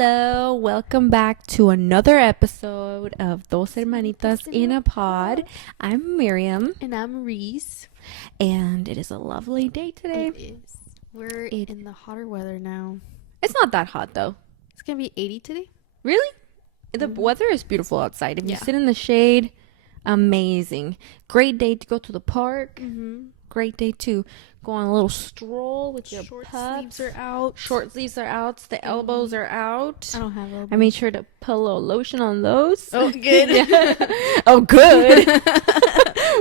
Hello, welcome back to another episode of Dos Hermanitas in a Pod. I'm Miriam, And I'm Reese. and it is a lovely day today. It is. We're in the hotter weather now. It's not that hot though. It's going to be 80 today. Really? The weather is beautiful outside. If you Yeah. sit in the shade, amazing. Great day to go to the park. Mm-hmm. Great day to go on a little stroll with your Short pups. sleeves are out. Short sleeves are out. The elbows are out. I don't have elbows. I made sure to put a little lotion on those. Oh, good. Yeah. Oh, good.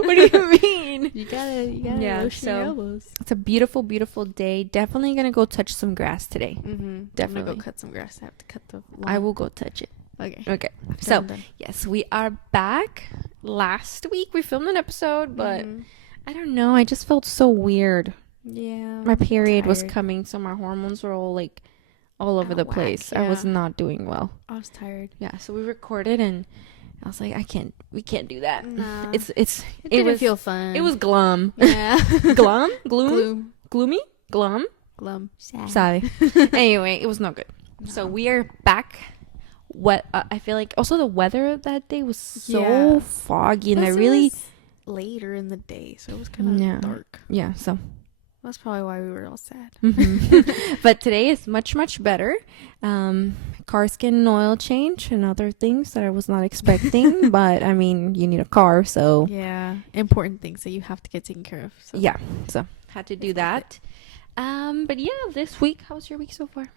What do you mean? You gotta Yeah, lotion your elbows. It's a beautiful, beautiful day. Definitely gonna go touch some grass today. Mm-hmm. I'm gonna Definitely. go cut some grass. I have to cut the lawn. I will go touch it. Okay. Okay. So, Done. yes, we are back. Last week we filmed an episode, but Mhm. I don't know. I just felt so weird. Yeah. My period was tired. coming, so my hormones were all over Out the whack, place. I was yeah. not doing well. I was tired. Yeah, so we recorded and I was like, we can't do that. Nah. It Didn't was feel fun. It was glum. Yeah. Glum? Gloom? Gloom. Gloomy? Glum? Glum. Sad. Sorry. Anyway, it was not good. So No. we are back. I feel like also the weather that day was so Yeah. foggy, and Plus, I it really was later in the day, so it was kind of Yeah. dark. yeah. So, That's probably why we were all sad. but today is much better. Car skin and oil change and other things that I was not expecting, but I mean, you need a car, so Yeah, important things that you have to get taken care of. So. yeah. So had to do that. But yeah, this week, how's your week so far?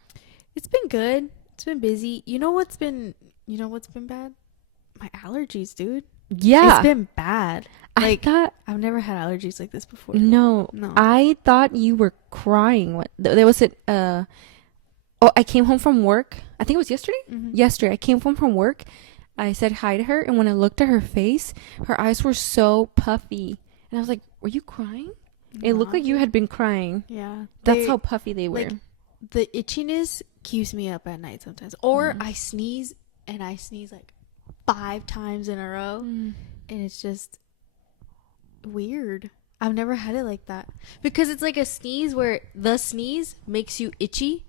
It's been good. It's been busy. You know what's been bad? My allergies, dude. Yeah, It's been bad. I thought. I've never had allergies like this before. No, No. I thought you were crying. What there was it? I came home from work. I think it was yesterday. Mhm. Yesterday, I came home from work. I said hi to her, and when I looked at her face, her eyes were so puffy, and I was like, "Were you crying?" It looked like you had been crying. Yeah. That's how puffy they were. like, the itchiness keeps me up at night sometimes. Or Mm. I sneeze like 5 times in a row. Mm. And it's just weird. I've never had it like that. Because it's like a sneeze where the sneeze makes you itchy,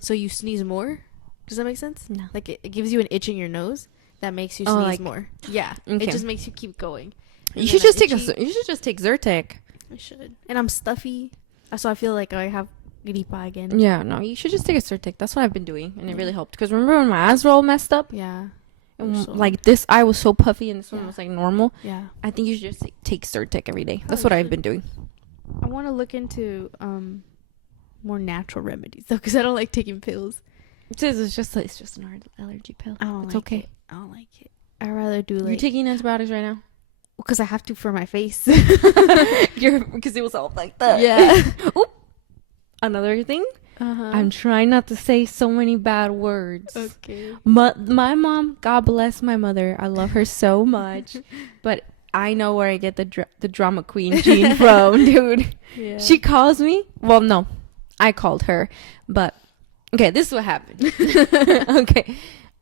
so you sneeze more. Does that make sense? No. Like it gives you an itch in your nose that makes you Oh, sneeze like- more. Yeah. Okay. It just makes you keep going. And You then should just I'm take itchy. You should just take Zyrtec. I should. And I'm stuffy. So I feel like I have gripa again. Yeah, no, you should just take a Zyrtec. That's what I've been doing, and it really helped. Because remember when my eyes were all messed up? Yeah. And, So- like this eye was so puffy, and this one Yeah. was like normal. Yeah. I think you should just take Zyrtec every day. That's Oh, what you I've should. been doing. I want to look into more natural remedies though, because I don't like taking pills. It's just an allergy pill. I don't It's like okay. it. I don't like it. I'd rather do You're like taking antibiotics right now? because I have to for my face. Because it was all like that. Yeah. Oop. Another thing, Uh-huh. I'm trying not to say so many bad words. okay. My mom, God bless my mother. I love her so much. But I know where I get the drama queen gene from, dude. Yeah. She calls me. Well, no, I called her. But, okay, this is what happened. Okay.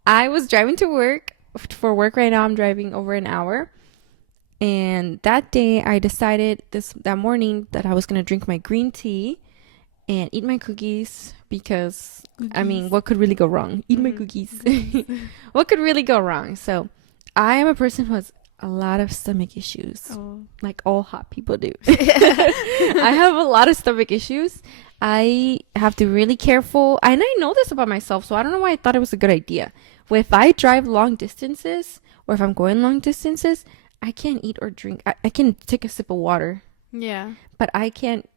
I was driving to work. For work right now, I'm driving over an hour. And that day, I decided that morning that I was going to drink my green tea and eat my cookies because, I mean, what could really go wrong? Eat my Mhm. cookies. What could really go wrong? So, I am a person who has a lot of stomach issues. Oh. Like all hot people do. I have a lot of stomach issues. I have to be really careful. And I know this about myself, so I don't know why I thought it was a good idea. Well, if I drive long distances or if I'm going long distances, I can't eat or drink. I can take a sip of water, Yeah. but I can't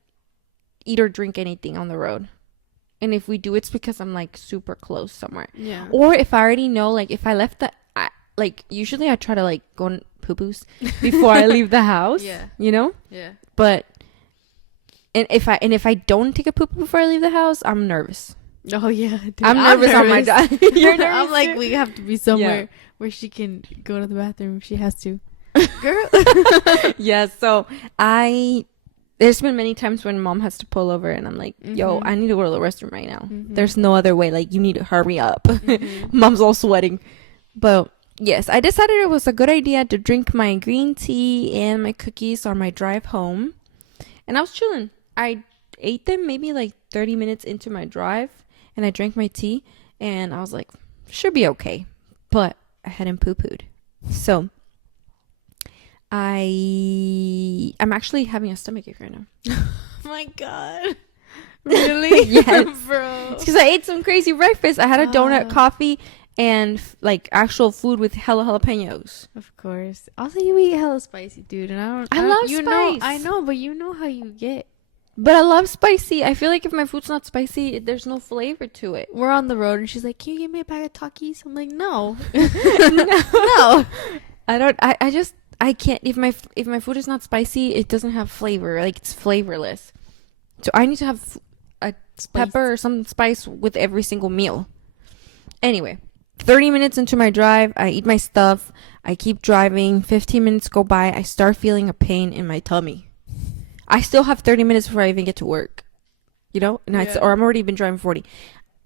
eat or drink anything on the road. And if we do, it's because I'm like super close somewhere. Yeah. Or if I already know, like if I left like usually I try to like go on poo-poos before I leave the house. Yeah. You know? Yeah. But and if I don't take a poop before I leave the house, I'm nervous. Oh yeah. Dude, I'm nervous on my drive. You're nervous. I'm like, too? we have to be somewhere where she can go to the bathroom if she has to. Girl. Yeah, so there's been many times when mom has to pull over and I'm like, yo, Mhm. I need to go to the restroom right now. Mhm. There's no other way. Like, you need to hurry up. Mhm. Mom's all sweating. But yes, I decided it was a good idea to drink my green tea and my cookies on my drive home. And I was chilling. I ate them maybe like 30 minutes into my drive and I drank my tea. And I was like, should be okay. But I hadn't poo-pooed. So I'm actually having a stomachache right now. Oh my God. Really? Yes. Bro. Because I ate some crazy breakfast. I had a donut, coffee, and like actual food with hella jalapenos. Of course. Also, you eat hella spicy, dude. And I love you spice. Know, I know, but you know how you get. But I love spicy. I feel like if my food's not spicy, there's no flavor to it. We're on the road, and she's like, "Can you give me a bag of Takis?" I'm like, "No, no." I can't. If my food is not spicy, it doesn't have flavor. Like, it's flavorless. So I need to have a pepper or some spice with every single meal. Anyway, 30 minutes into my drive, I eat my stuff. I keep driving. 15 minutes go by. I start feeling a pain in my tummy. I still have 30 minutes before I even get to work. You know? And or I'm already been driving 40.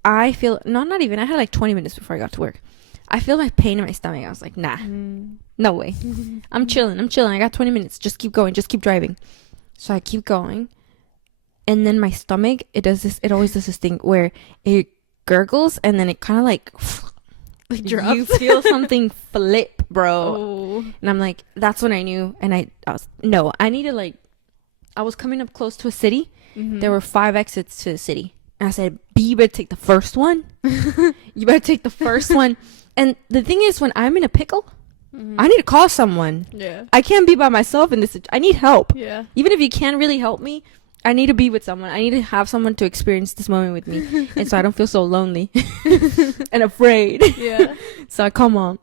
I feel... No, not even. I had like 20 minutes before I got to work. I feel like pain in my stomach. I was like, nah. No way. I'm chilling. I got 20 minutes. Just keep going. Just keep driving. So I keep going. And then my stomach, it always does this thing where it gurgles and then it kind of like drops. You feel something flip, bro. Oh. And I'm like, that's when I knew. And I was coming up close to a city. Mm-hmm. There were 5 exits to the city. And I said, B, you better take the first one. You better take the first one. And the thing is, when I'm in a pickle, I need to call someone. Yeah. I can't be by myself in this. I need help. Yeah. Even if you can't really help me, I need to be with someone. I need to have someone to experience this moment with me. And so I don't feel so lonely and afraid. Yeah. So I call Mom.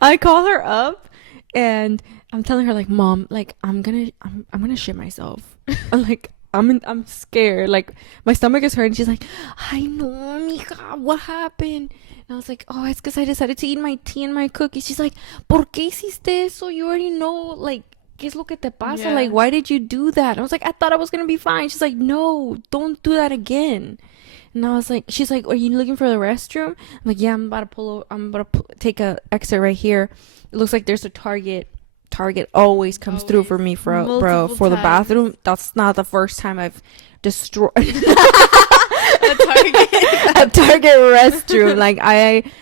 I call her up and I'm telling her, like, Mom, like, I'm gonna shit myself. I'm scared. Like, my stomach is hurting. She's like, I know, mija, what happened? And I was like, oh, it's because I decided to eat my tea and my cookies. She's like, ¿Por qué hiciste eso? You already know, like, ¿qué es lo que te pasa? Yeah. Like, why did you do that? I was like, I thought I was going to be fine. She's like, no, don't do that again. And I was like, she's like, are you looking for the restroom? I'm like, yeah, I'm about to take a exit right here. It looks like there's a Target. Target always comes through for me, for the bathroom. That's not the first time I've destroyed a Target restroom. Like,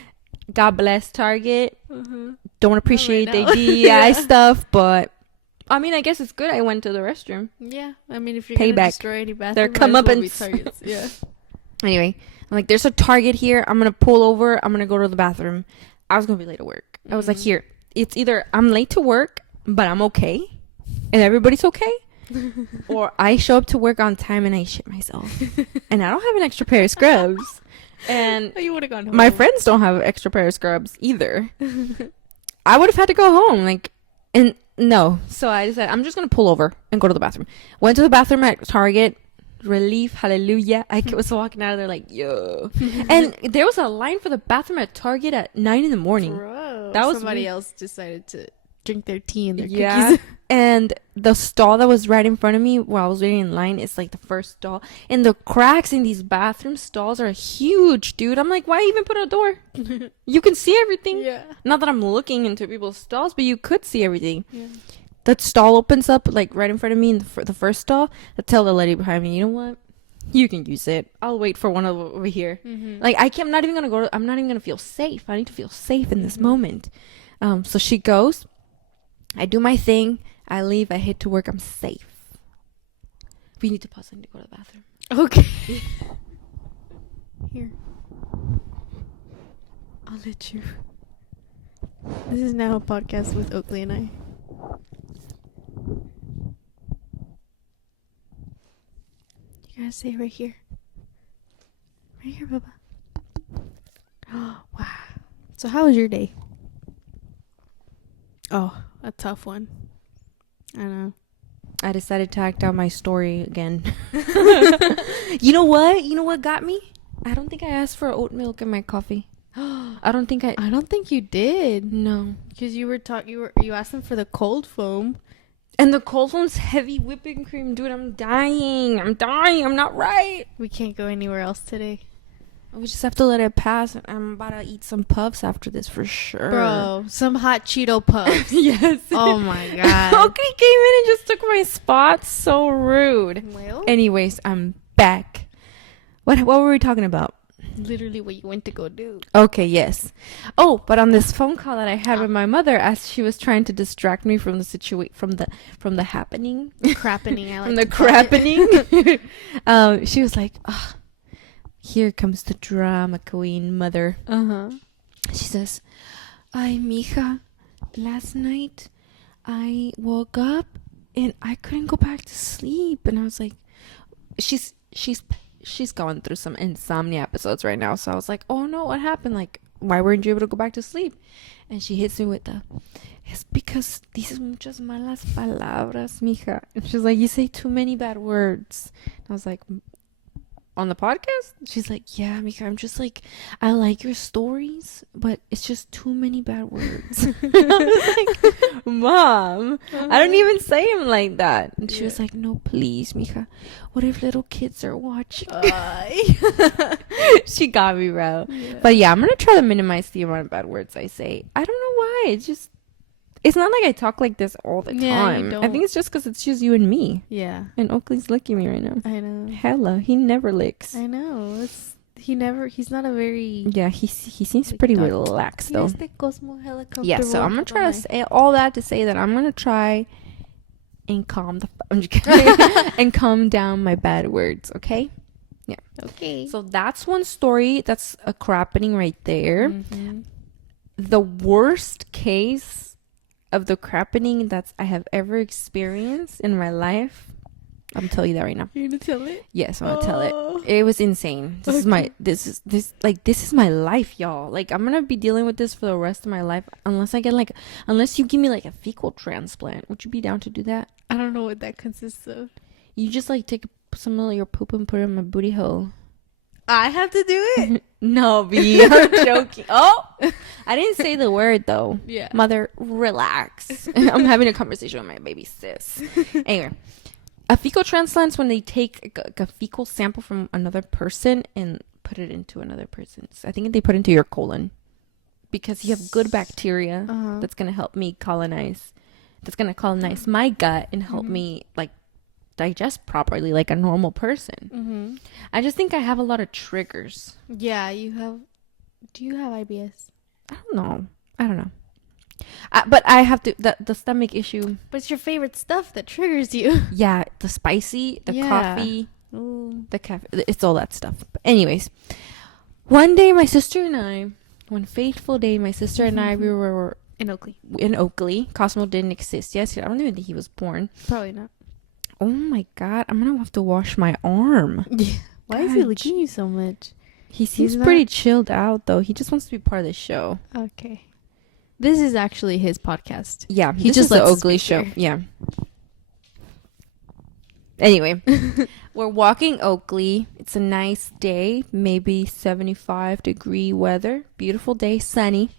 God bless Target. Don't appreciate the DEI stuff, but I mean, I guess it's good I went to the restroom. Yeah, I mean, if you're gonna destroy any bathroom, they're come up and Targets. Yeah. Anyway, I'm like, there's a Target here. I'm gonna pull over. I'm gonna go to the bathroom. I was gonna be late to work. I was like, here. It's either I'm late to work, but I'm okay, and everybody's okay, or I show up to work on time and I shit myself, and I don't have an extra pair of scrubs, and you would have gone home. My friends don't have an extra pair of scrubs either. I would have had to go home, like, and no. So I decided I'm just gonna pull over and go to the bathroom. Went to the bathroom at Target. Relief, hallelujah. I was walking out of there like, yo. And there was a line for the bathroom at Target at 9 in the morning. Bro, that was somebody else decided to drink their tea and their cookies. And the stall that was right in front of me while I was waiting in line is like the first stall. And the cracks in these bathroom stalls are huge, dude. I'm like, why even put a door? You can see everything. Yeah. Not that I'm looking into people's stalls, but you could see everything. Yeah. That stall opens up like right in front of me in the first stall. I tell the lady behind me, you know what? You can use it. I'll wait for one over here. Like, I'm not even gonna go. I'm not even gonna feel safe. I need to feel safe in this moment. So she goes. I do my thing. I leave. I head to work. I'm safe. We need to pause. I need to go to the bathroom. Okay. Here. I'll let you. This is now a podcast with Oakley and I. You gotta say right here. Right here, Bubba. Oh, wow. So how was your day? Oh, a tough one. I know. I decided to act out my story again. You know what? You know what got me? I don't think I asked for oat milk in my coffee. I don't think you did. No. Because you asked them for the cold foam. And the cold foam's heavy whipping cream. Dude, I'm dying. I'm not right. We can't go anywhere else today. We just have to let it pass. I'm about to eat some puffs after this for sure. Bro, some hot Cheeto puffs. Yes. Oh my God. Okay, came in and just took my spot. So rude. Well. Anyways, I'm back. What were we talking about? literally what you went to go do. Okay, yes. Oh, but on this phone call that I had with my mother, as she was trying to distract me from the from the happening, Crappening, I like from the to call it. crappening, she was like, "Oh, here comes the drama queen, mother." Uh-huh. She says, "Ay, mija, last night I woke up and I couldn't go back to sleep." And I was like, she's going through some insomnia episodes right now. So I was like, "Oh no, what happened? Like, why weren't you able to go back to sleep?" And she hits me with "Es because dices muchas malas palabras, mija." And she's like, "You say too many bad words." And I was like, "On the podcast?" She's like, "Yeah, mija, I'm just like, I like your stories, but it's just too many bad words." I was like, "Mom, I don't even say them like that." And she was like, "No, please, mija. What if little kids are watching?" She got me, bro. Yeah. But yeah, I'm gonna try to minimize the amount of bad words I say. I don't know why. It's not like I talk like this all the Yeah, you time. I don't. think it's just because it's just you and me. Yeah. And Oakley's licking me right now. I know. Hella, he never licks. I know. He's not a very... Yeah, he seems Like pretty that. relaxed though. Cosmo helicopter. Yeah, so I'm gonna try to say all that to say that I'm gonna try and I'm just kidding. And calm down my bad words. Okay. Okay. So that's one story. That's a crappening right there. Mhm. The worst case of the crappening that I have ever experienced in my life, I'm telling you that right now. You're gonna tell it? Yes, I'm gonna tell Oh. it. It was insane. This is my life, y'all. Like, I'm gonna be dealing with this for the rest of my life unless you give me like a fecal transplant. Would you be down to do that? I don't know what that consists of. You just like take some of your poop and put it in my booty hole. I have to do it? No, B. I'm joking. Oh, I didn't say the word though. Yeah. Mother, relax. I'm having a conversation with my baby sis. Anyway, a fecal transplant's when they take a fecal sample from another person and put it into another person's. I think they put it into your colon because you have good bacteria that's gonna help me colonize. That's gonna colonize my gut and help me like digest properly like a normal person. Mm-hmm. I just think I have a lot of triggers. Yeah, you have... Do you have IBS? I don't know. But I have to the stomach issue. But it's your favorite stuff that triggers you. Yeah, the spicy, the Yeah. coffee, Ooh. the cafe. It's all that stuff. But anyways, one day my sister and I, one fateful day, my sister and I, we were In Oakley. in Oakley. Cosmo didn't exist yet. I don't even think he was born. Probably not. Oh my god, I'm gonna have to wash my arm. Why is he God, licking you so much? He seems He's pretty not- chilled out though. He just wants to be part of the show. Okay. This is actually his podcast. Yeah, He he's just just the lets us Oakley be show. here. Yeah. Anyway, we're walking Oakley. It's a nice day, maybe 75-degree weather. Beautiful day, sunny.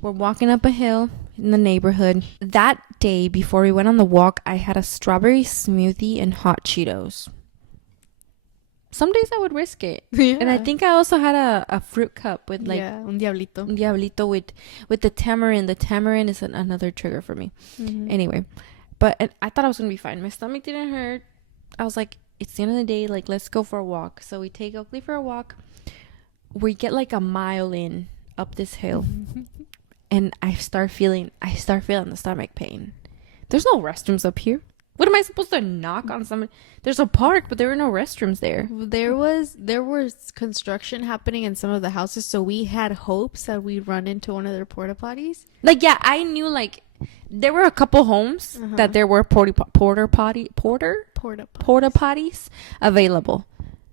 We're walking up a hill in the neighborhood. That day, before we went on the walk, I had a strawberry smoothie and hot Cheetos. Some days I would risk it. Yeah. And I think I also had a fruit cup with like un diablito. un diablito with the tamarind. The tamarind is another trigger for me. Mm-hmm. Anyway, but I thought I was going to be fine. My stomach didn't hurt. I was like, it's the end of the day. Like, let's go for a walk. So we take Oakley for a walk. We get like a mile in up this hill. And I start feeling the stomach pain. There's no restrooms up here. What am I supposed to knock on somebody? There's a park, but there were no restrooms there. There was construction happening in some of the houses, so we had hopes that we'd run into one of their porta potties. Like, yeah, I knew like there were a couple homes that there were porta potties available.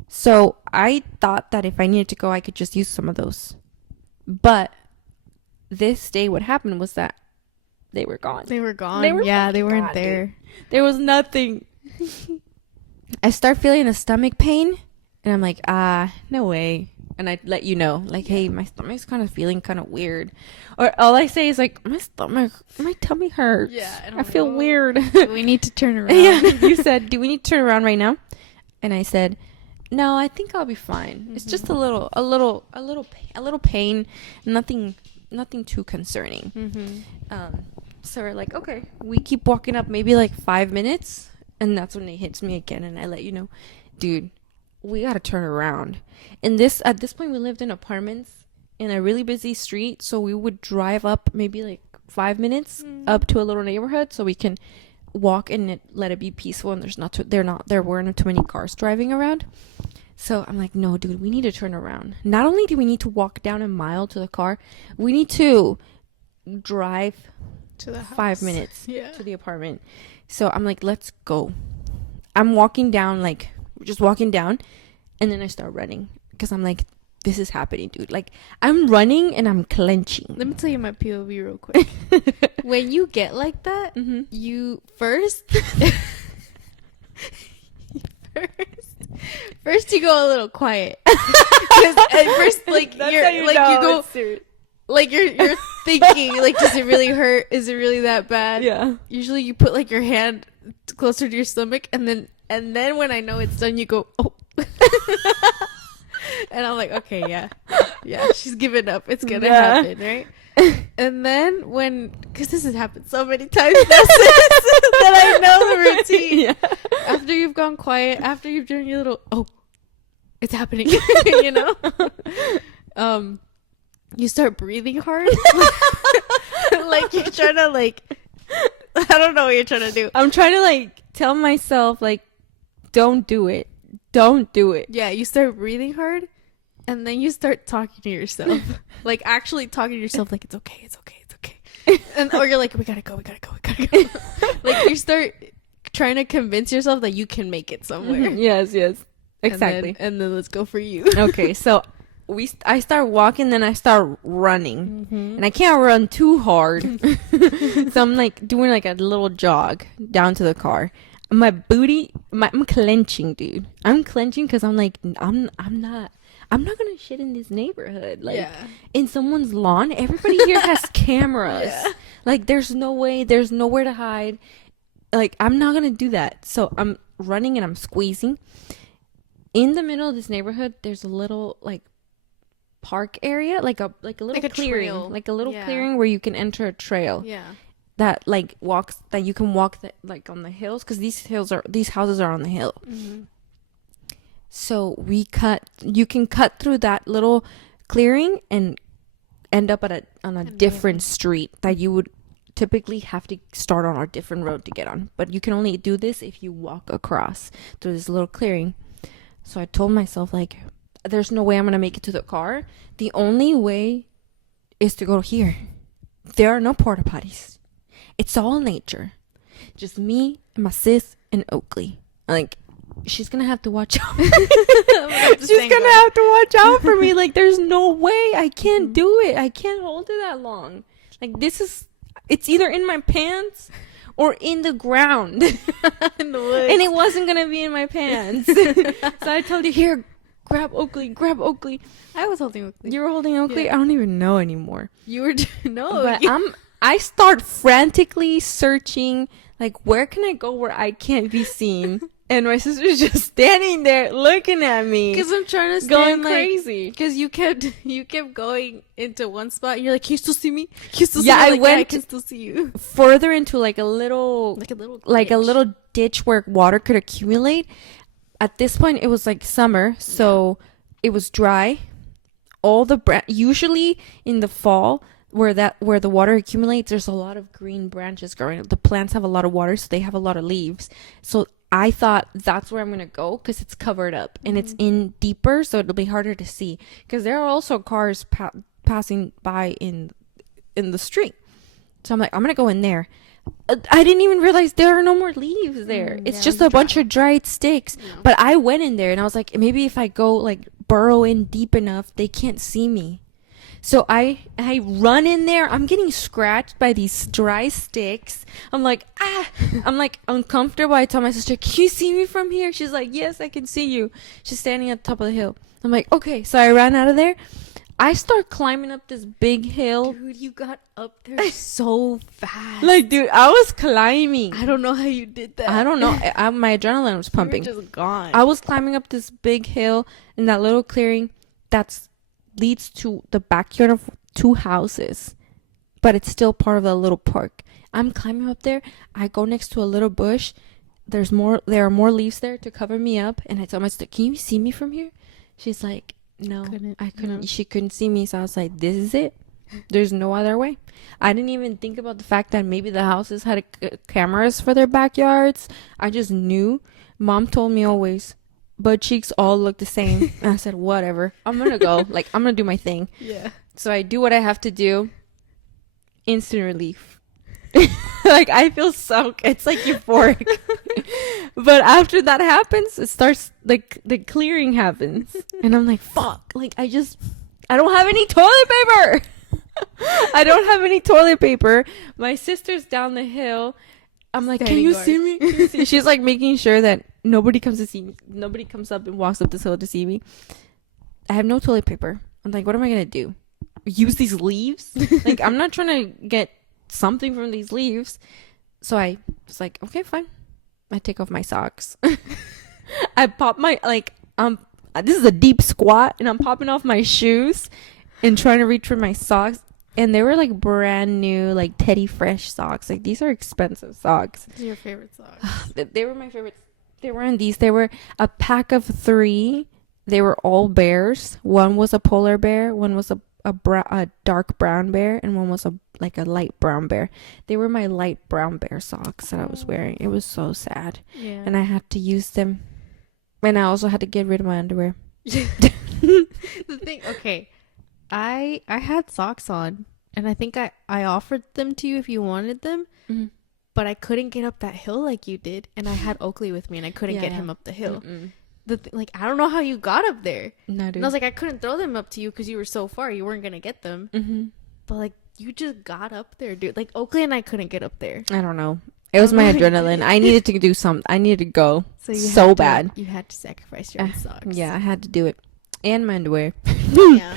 So I thought that if I needed to go, I could just use some of those. But this day, what happened was that they were gone. They were gone. They were yeah, they fucking weren't gone, there. dude. There was nothing. I start feeling a stomach pain, and I'm like, no way. And I let you know, like, hey, my stomach's kind of feeling kind of weird. Or all I say is like, my tummy hurts. Yeah, I feel weird. We need to turn around. Yeah, you said, do we need to turn around right now? And I said, no, I think I'll be fine. It's just a little pain. Nothing too concerning. Mm-hmm. So we're like, okay. We keep walking up maybe like 5 minutes, and that's when it hits me again, and I let you know, dude, we gotta turn around. And at this point we lived in apartments in a really busy street, so we would drive up maybe like 5 minutes up to a little neighborhood so we can walk and let it be peaceful, and there weren't too many cars driving around. So I'm like, no, dude, we need to turn around. Not only do we need to walk down a mile to the car, we need to drive To the house. 5 minutes Yeah. to the apartment. So I'm like, let's go. I'm walking down, like, just walking down, and then I start running because I'm like, this is happening, dude. Like, I'm running and I'm clenching. Let me tell you my POV real quick. When you get like that, you first you go a little quiet. 'Cause at first, like, you're thinking, like, does it really hurt? Is it really that bad? Yeah. Usually you put like your hand closer to your stomach, and then when I know it's done, you go, oh. And I'm like, okay, yeah, she's giving up. It's gonna happen, right? And then because this has happened so many times now that I know the routine. Yeah. After you've gone quiet, after you've done your little, oh, it's happening, you know? You start breathing hard. Like you're trying to, like, I don't know what you're trying to do. I'm trying to, like, tell myself, like, don't do it. Don't do it. Yeah, you start breathing hard, and then you start talking to yourself. Like, actually talking to yourself, like, it's okay. Or you're like, we gotta go. Like, you start trying to convince yourself that you can make it somewhere. Yes. Exactly. And then let's go for you. Okay, so I start walking, then I start running. And I can't run too hard. So I'm, like, doing, like, a little jog down to the car. My booty, I'm clenching, dude. I'm clenching because I'm like, I'm not gonna shit in this neighborhood, like, in someone's lawn. Everybody here has cameras. Like, there's nowhere to hide. Like, I'm not gonna do that. So I'm running and I'm squeezing. In the middle of this neighborhood, there's a little, like, park area, like a little clearing, trail. like a little clearing where you can enter a trail. Yeah. That, like, you can walk like on the hills, because these houses are on the hill. So you can cut through that little clearing and end up on a different street that you would typically have to start on a different road to get on. But you can only do this if you walk across through this little clearing. So I told myself, like, there's no way I'm gonna make it to the car. The only way is to go here. There are no porta potties. It's all nature. Just me and my sis and Oakley. Like, she's gonna have to watch out. She's gonna have to watch out for me. Like, there's no way. I can't do it. I can't hold it that long. Like, it's either in my pants or in the ground. In the woods. And it wasn't gonna be in my pants. So I told you, here, grab Oakley. I was holding Oakley. You were holding Oakley? Yeah. I don't even know anymore. You were no. But I start frantically searching, like, where can I go where I can't be seen? And my sister's just standing there looking at me. Because I'm trying to stand, going like, crazy. Because you kept going into one spot, and you're like, can you still see me? Can you still see Yeah, me? I Like, went I can still see you. further into, like, a little ditch where water could accumulate. At this point, it was, like, summer, so it was dry. All the usually in the fall, where the water accumulates, there's a lot of green branches growing. The plants have a lot of water, so they have a lot of leaves. So I thought that's where I'm gonna go because it's covered up and it's in deeper, so it'll be harder to see. Because there are also cars passing by in the street. So I'm like, I'm gonna go in there. I didn't even realize there are no more leaves there. It's just a bunch of dried sticks. No. But I went in there and I was like, maybe if I go, like, burrow in deep enough, they can't see me. So I run in there. I'm getting scratched by these dry sticks. I'm like, ah. I'm, like, uncomfortable. I tell my sister, can you see me from here? She's like, yes, I can see you. She's standing at the top of the hill. I'm like, okay. So I ran out of there. I start climbing up this big hill. Dude, you got up there so fast. Like, dude, I was climbing. I don't know how you did that. I don't know. My adrenaline was pumping. You were just gone. I was climbing up this big hill in that little clearing that's leads to the backyard of 2 houses, but it's still part of the little park. I'm climbing up there. I go next to a little bush. there are more leaves there to cover me up. And I told my sister, can you see me from here? She's like, no, I couldn't. No. She couldn't see me. So I was like, this is it. There's no other way. I didn't even think about the fact that maybe the houses had cameras for their backyards. I just knew. Mom told me always, butt cheeks all look the same. And I said, whatever. I'm going to go. Like, I'm going to do my thing. Yeah. So I do what I have to do. Instant relief. Like, I feel so, it's like euphoric. But after that happens, it starts, like, the clearing happens. And I'm like, fuck. Like, I don't have any toilet paper. I don't have any toilet paper. My sister's down the hill. I'm like, can you see me? Can you see? She's like making sure that nobody comes to see me. Nobody comes up and walks up this hill to see me. I have no toilet paper. I'm like, what am I going to do? Use these leaves? Like, I'm not trying to get something from these leaves. So I was like, okay, fine. I take off my socks. I pop my, like, this is a deep squat, and I'm popping off my shoes and trying to reach for my socks. And they were like brand new, like Teddy Fresh socks. Like, these are expensive socks. These are your favorite socks. They were my favorites. They were in these. They were a pack of 3. They were all bears. One was a polar bear. One was a dark brown bear, and one was a light brown bear. They were my light brown bear socks that I was wearing. It was so sad. Yeah. And I had to use them. And I also had to get rid of my underwear. The thing, okay, I had socks on, and I think I offered them to you if you wanted them, but I couldn't get up that hill like you did, and I had Oakley with me, and I couldn't get him up the hill. Like, I don't know how you got up there. No, dude. And I was like, I couldn't throw them up to you because you were so far. You weren't gonna get them. But like, you just got up there, dude. Like, Oakley and I couldn't get up there. I don't know. It was my adrenaline. I needed to do something. I needed to go so bad. You had to sacrifice your own socks. Yeah, I had to do it. And my underwear. Yeah.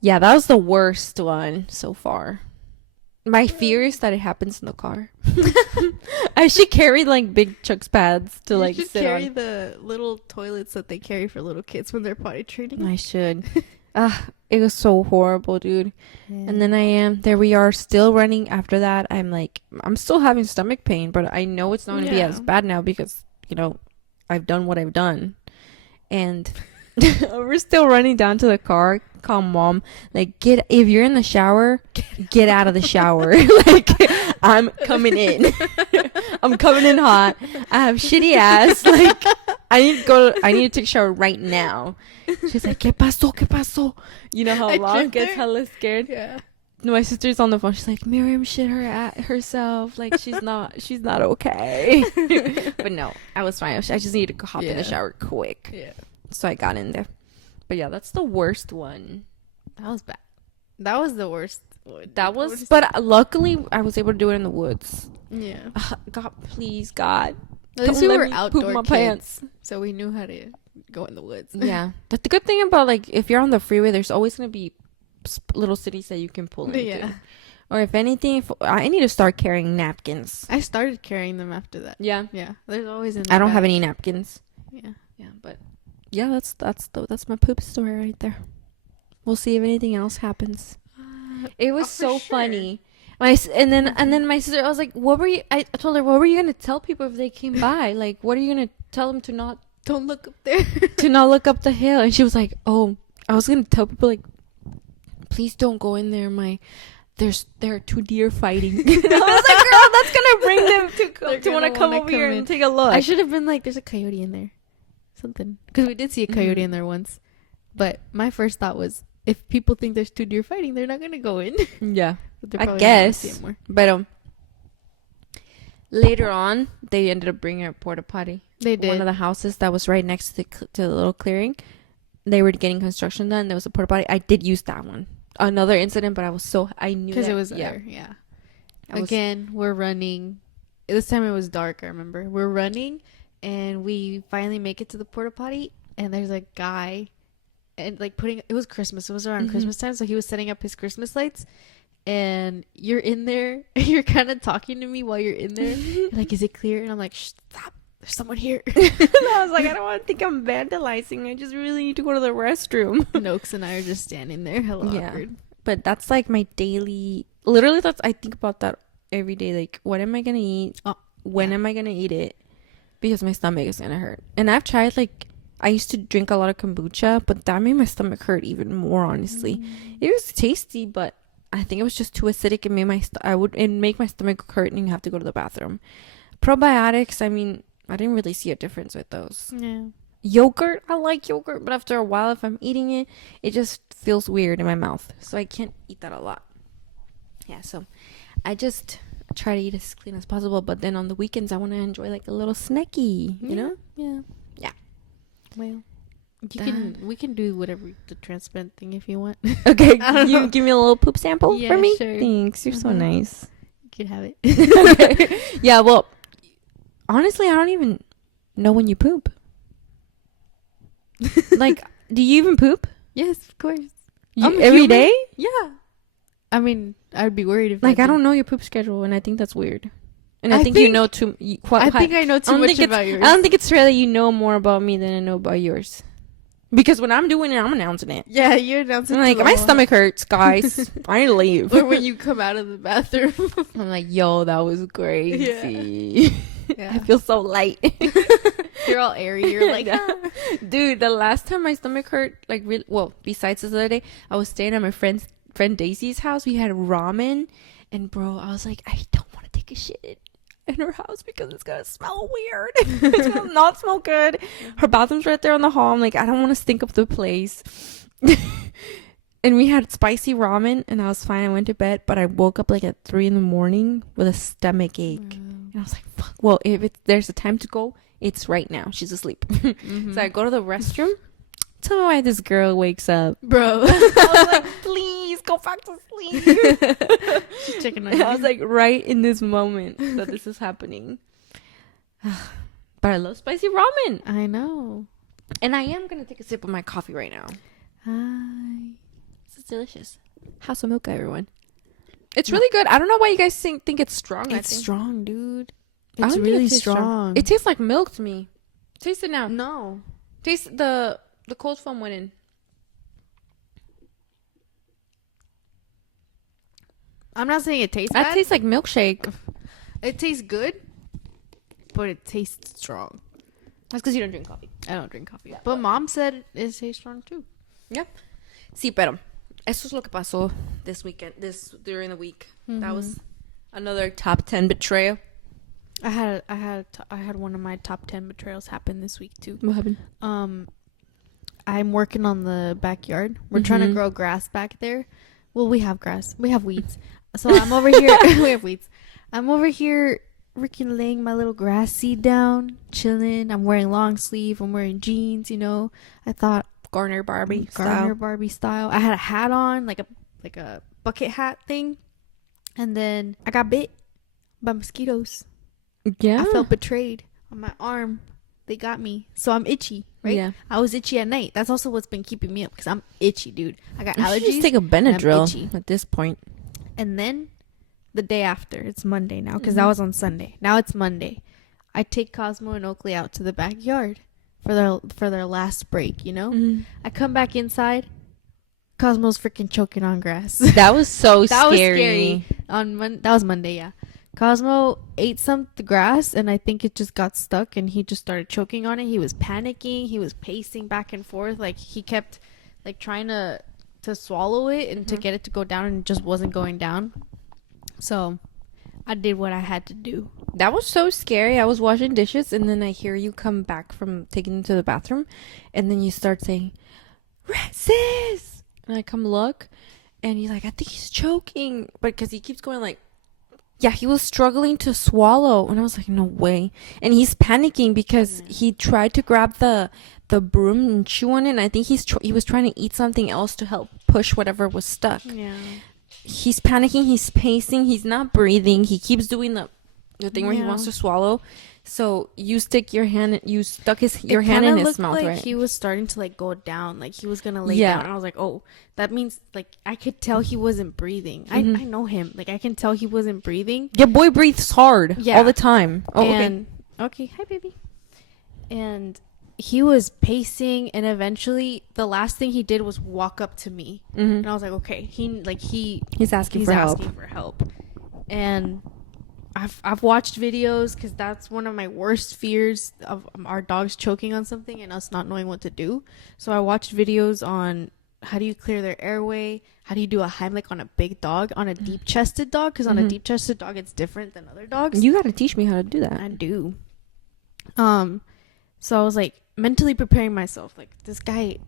Yeah, that was the worst one so far. My fear is that it happens in the car. I should carry like big Chuck's pads to like sit carry on. the little toilets that they carry for little kids when they're potty training. I should. It was so horrible, dude. Yeah. And then there we are still running after that. I'm still having stomach pain, but I know it's not going to be as bad now because, I've done what I've done. And we're still running down to the car. Call mom. Like, if you're in the shower, get out of the shower. Like, I'm coming in. I'm coming in hot. I have shitty ass. Like, I need to take a shower right now. She's like, ¿Qué pasó? ¿Qué pasó? You know how Long gets hella scared? Yeah. My sister's on the phone. She's like, Miriam shit herself. Like, she's not okay. But no, I was fine. I just needed to hop in the shower quick. Yeah. So I got in there. But yeah, that's the worst one. That was bad. That was the worst one. But luckily I was able to do it in the woods. Yeah. God, please, God. At least we were outdoor poop my kids, pants. so we knew how to go in the woods. Yeah. But the good thing about, like, if you're on the freeway, there's always going to be little cities that you can pull into. Yeah. Or if anything, I need to start carrying napkins. I started carrying them after that. Yeah. Yeah. There's always I don't have any napkins. Yeah. Yeah, but yeah, that's my poop story right there. We'll see if anything else happens. It was so funny. And then my sister, I was like, I told her, what were you gonna tell people if they came by? Like, what are you gonna tell them don't look up there, to not look up the hill? And she was like, oh, I was gonna tell people, like, please don't go in there. There are 2 deer fighting. I was like, girl, that's gonna bring them to want to come over here and take a look. I should have been like, there's a coyote in there, something, because we did see a coyote in there once. But my first thought was, if people think there's 2 deer fighting, they're not gonna go in. Yeah, But I guess. But later on, they ended up bringing a porta potty. They did. One of the houses that was right next to the little clearing, they were getting construction done. There was a porta potty. I did use that one. Another incident, but I knew because it was there. Yeah. Again, we're running. This time it was dark. I remember we're running, and we finally make it to the porta potty, and there's a guy, and like it was Christmas. It was around Christmas time, so he was setting up his Christmas lights. And you're in there, and you're kind of talking to me while you're in there. You're like, is it clear? And I'm like, stop. There's someone here. And I was like, I don't want to think I'm vandalizing. I just really need to go to the restroom. Noakes and I are just standing there. Hella awkward. But that's like my daily, literally I think about that every day. Like, what am I going to eat? When am I going to eat it? because my stomach is gonna hurt. And I've tried, like, I used to drink a lot of kombucha, but that made my stomach hurt even more, honestly. It was tasty, but I think it was just too acidic. It made it make my stomach hurt and you have to go to the bathroom. Probiotics, I mean, I didn't really see a difference with those. Yeah. Yogurt, I like yogurt, but after a while, if I'm eating it, it just feels weird in my mouth. So I can't eat that a lot. Yeah, so I just try to eat as clean as possible, but then on the weekends, I want to enjoy like a little snacky, you know? Yeah. Yeah. Well, we can do whatever the transplant thing if you want. Okay, you give me a little poop sample Yeah, for me? sure. Thanks, you're so nice. You can have it. Okay. Yeah, well, honestly, I don't even know when you poop. Like, do you even poop? Yes, of course. Every human. day? Yeah. I mean, I'd be worried if Like, I don't know your poop schedule, and I think that's weird. And I think you know too. I think I know too much about yours. I don't think it's fair that you know more about me than I know about yours. Because when I'm doing it, I'm announcing it. Yeah, you announce it. I'm like, my stomach hurts, guys. I need to leave. Or when you come out of the bathroom. I'm like, yo, that was crazy. Yeah. I feel so light. You're all airy. You're like, dude, the last time my stomach hurt, like, really, well, besides this other day, I was staying at my friend Daisy's house. We had ramen, and bro, I was like, I don't want to take a shit in her house because it's gonna smell weird. It's gonna not smell good. Her bathroom's right there on the hall. I'm like, I don't want to stink up the place. And we had spicy ramen, and I was fine. I went to bed, but I woke up like at 3 a.m. with a stomach ache, and I was like, fuck. Well, if there's a time to go, it's right now. She's asleep. So I go to the restroom. Tell me why this girl wakes up, bro. I was like, please go back to sleep. She's checking on you. I was like, right in this moment that this is happening. But I love spicy ramen. I know. And I am going to take a sip of my coffee right now. Hi. This is delicious. House of Mocha, everyone. It's really good. I don't know why you guys think it's strong. It's strong, dude. I It's don't really think it tastes strong. It tastes like milk to me. Taste it now. No. Taste the cold foam went in. I'm not saying it tastes That bad. tastes like milkshake. It tastes good, but it tastes strong. That's because you don't drink coffee. I don't drink coffee. But mom said it tastes strong too. Yep. Sí, pero eso es lo que pasó during the week. That was another top 10 betrayal. I had one of my top 10 betrayals happen this week too. What happened? I'm working on the backyard. We're trying to grow grass back there. Well, we have grass. We have weeds. So I'm over here. We have weeds. I'm over here freaking laying my little grass seed down, chilling. I'm wearing long sleeve. I'm wearing jeans, you know. I thought Garner Barbie style. I had a hat on, like a bucket hat thing. And then I got bit by mosquitoes. Yeah. I felt betrayed on my arm. They got me. So I'm itchy, right? Yeah. I was itchy at night. That's also what's been keeping me up because I'm itchy, dude. I got allergies. Just take a Benadryl at this point. And then the day after, it's Monday now because that was on Sunday. Now it's Monday. I take Cosmo and Oakley out to the backyard for their last break, you know? I come back inside. Cosmo's freaking choking on grass. That was so that scary. Was scary. That was Monday, yeah. Cosmo ate the grass, and I think it just got stuck, and he just started choking on it. He was panicking. He was pacing back and forth. Like, he kept, like, trying to swallow it and to get it to go down, and it just wasn't going down. So, I did what I had to do. That was so scary. I was washing dishes, and then I hear you come back from taking them to the bathroom, and then you start saying, sis! And I come look, and he's like, I think he's choking. But because he keeps going, like, yeah, he was struggling to swallow. And I was like, no way. And he's panicking because he tried to grab the broom and chew on it. And I think he was trying to eat something else to help push whatever was stuck. Yeah. He's panicking. He's pacing. He's not breathing. He keeps doing the thing where he wants to swallow. So you stuck your hand in his mouth, like right? He was starting to like go down, like he was gonna lay down. And I was like, oh, that means like I could tell he wasn't breathing. I know him. Like I can tell he wasn't breathing. Your boy breathes hard all the time. Oh, and, okay, hi baby. And he was pacing, and eventually the last thing he did was walk up to me, and I was like, okay, he's asking for help. And I've watched videos because that's one of my worst fears of our dogs choking on something and us not knowing what to do. So I watched videos on how do you clear their airway, how do you do a Heimlich on a big dog, on a deep-chested dog, because on a deep-chested dog it's different than other dogs. You got to teach me how to do that. I do. So I was like mentally preparing myself, like this guy,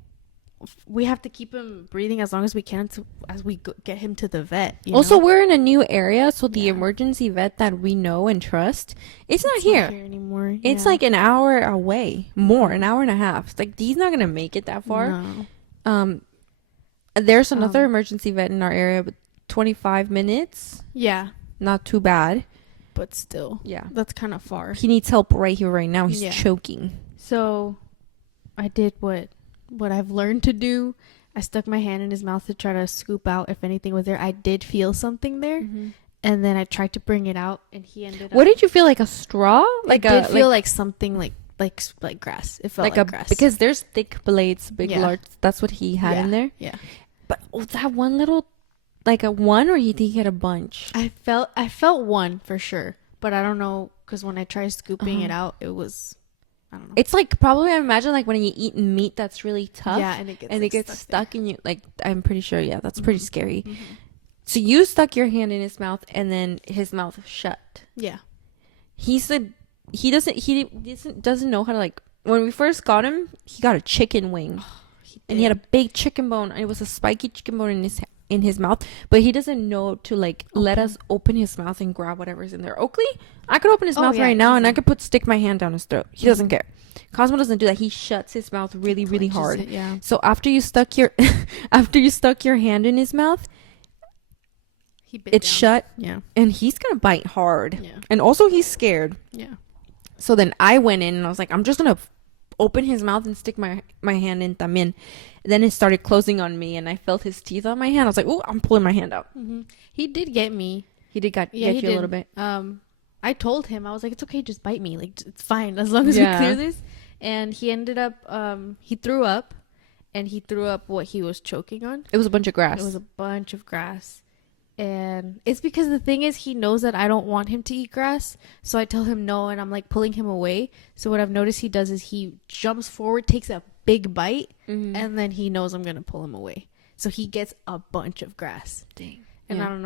we have to keep him breathing as long as we can as we get him to the vet. Also, we're in a new area, so the emergency vet that we know and trust, it's not here anymore. It's like an hour away, more, an hour and a half. Like, he's not gonna make it that far. No. There's another emergency vet in our area, but 25 minutes. Yeah, not too bad, but still, yeah, that's kind of far. He needs help right here, right now. He's choking. So, I did what I've learned to do. I stuck my hand in his mouth to try to scoop out if anything was there. I did feel something there, and then I tried to bring it out, and he ended up. What did you feel? Like a straw? Like it did feel like something like grass. It felt like grass because there's thick blades, big large. That's what he had in there. Yeah, but that one little, like a one, or you think he had a bunch? I felt one for sure, but I don't know because when I tried scooping it out, it was. I don't know. It's like probably, I imagine, like when you eat meat that's really tough. Yeah, and it gets stuck in you. Like, I'm pretty sure. Yeah, that's pretty scary. So you stuck your hand in his mouth, and then his mouth shut. Yeah. He said he doesn't know how to, like, when we first got him, he got a chicken wing, and he had a big chicken bone. And it was a spiky chicken bone in his mouth, but he doesn't know to like let us open his mouth and grab whatever's in there. Oakley, I could open his mouth right now, and I could stick my hand down his throat. He doesn't care. Cosmo doesn't do that. He shuts his mouth really, really hard. So after you stuck your hand in his mouth, it's shut. Yeah, and he's gonna bite hard. Yeah, and also he's scared. Yeah. So then I went in and I was like, I'm just gonna open his mouth and stick my hand in también. Then it started closing on me, and I felt his teeth on my hand. I was like, "Oh, I'm pulling my hand out." He did get me. He did get you a little bit. I told him, I was like, "It's okay, just bite me. Like, it's fine as long as we clear this." And he ended up, he threw up, and he threw up what he was choking on. It was a bunch of grass. It was a bunch of grass. And it's because the thing is, he knows that I don't want him to eat grass. So I tell him no, and I'm like pulling him away. So what I've noticed he does is he jumps forward, takes a big bite, and then he knows I'm going to pull him away. So he gets a bunch of grass. Dang. And I don't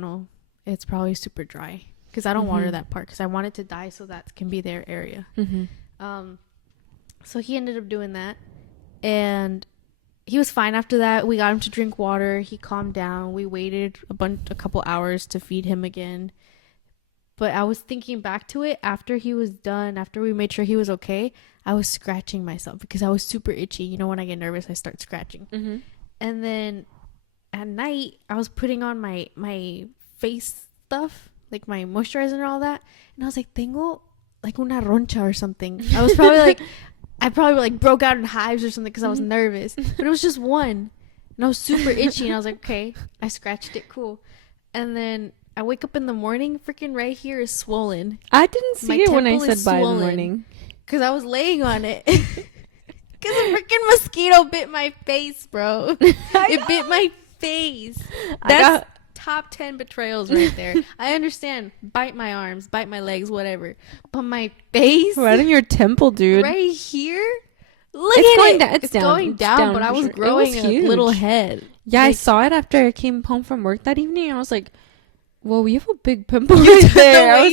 know. It's probably super dry because I don't water that part because I want it to die so that can be their area. So he ended up doing that. And he was fine after that. We got him to drink water. He calmed down. We waited a couple hours to feed him again. But I was thinking back to it after he was done, after we made sure he was okay, I was scratching myself because I was super itchy. You know, when I get nervous, I start scratching. And then at night, I was putting on my face stuff, like my moisturizer and all that. And I was like, tengo like una roncha or something. I was probably like... I probably like broke out in hives or something because I was nervous, but it was just one, and I was super itchy, and I was like, okay, I scratched it, cool. And then I wake up in the morning, freaking right here is swollen. I didn't see it when I said bye in the morning because I was laying on it. Because a freaking mosquito bit my face, bro. It bit my face. That's top 10 betrayals right there. I understand. Bite my arms, bite my legs, whatever. But my face. Right in your temple, dude. Right here. Look at it. It's going down, but I was growing a little head. Yeah, like, I saw it after I came home from work that evening. I was like, whoa, we have a big pimple right there. I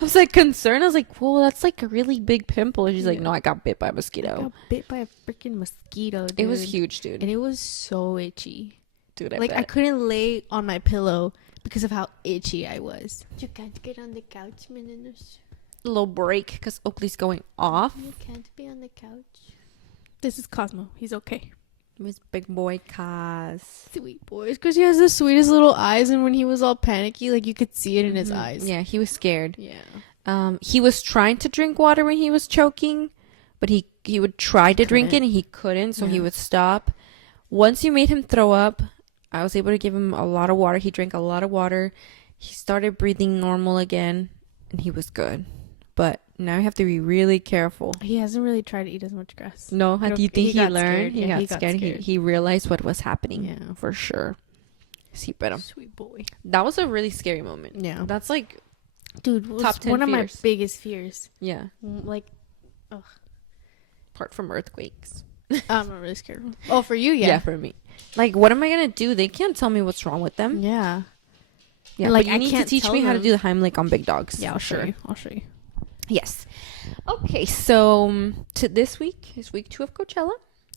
was like concerned. I was like, whoa, that's like a really big pimple. And she's like, no, I got bit by a mosquito. I got bit by a freaking mosquito, dude. It was huge, dude. And it was so itchy. Dude, I couldn't lay on my pillow because of how itchy I was. You can't get on the couch, meninos. A little break because Oakley's going off. You can't be on the couch. This is Cosmo. He's okay. His big boy Cos. Sweet boys. Because he has the sweetest little eyes, and when he was all panicky, like you could see it in his eyes. Yeah, he was scared. Yeah. He was trying to drink water when he was choking, but he would try to drink it and he couldn't, so he would stop. Once you made him throw up, I was able to give him a lot of water. He drank a lot of water. He started breathing normal again, and he was good. But now you have to be really careful. He hasn't really tried to eat as much grass. No? Do you think he learned? He got scared. He realized what was happening. Yeah. For sure. Sí, pero Sweet boy. that was a really scary moment. Yeah. That's like, Dude, was Top 10 one of my fears. biggest fears. yeah, Like, apart from earthquakes. I'm not really scared. Oh, for you, Yeah. yeah. For me. Like, what am I gonna do? They can't tell me what's wrong with them. Yeah. Yeah, Like, but you I need to can't teach tell me how to them. do the Heimlich on big dogs. Yeah, for I'll show sure. you. I'll show you. Yes. Okay, so to this week is week 2 of Coachella.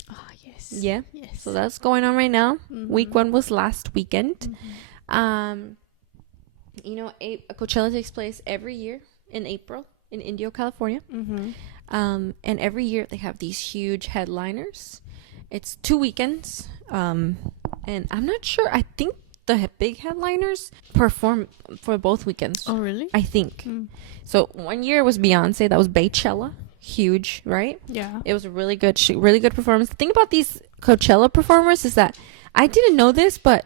Oh, yes. Yeah. Yes. So that's going on right now. Mhm. Week 1 was last weekend. Mhm. You know, Coachella takes place every year in April in Indio, California. Mhm. And every year they have these huge headliners. It's 2 weekends. And I'm not sure. I think the big headliners perform for both weekends. Oh, really? I think. Mm. So one year was Beyonce. That was Baychella. Huge, right? Yeah. It was a really good really good performance. The thing about these Coachella performers is that I didn't know this, but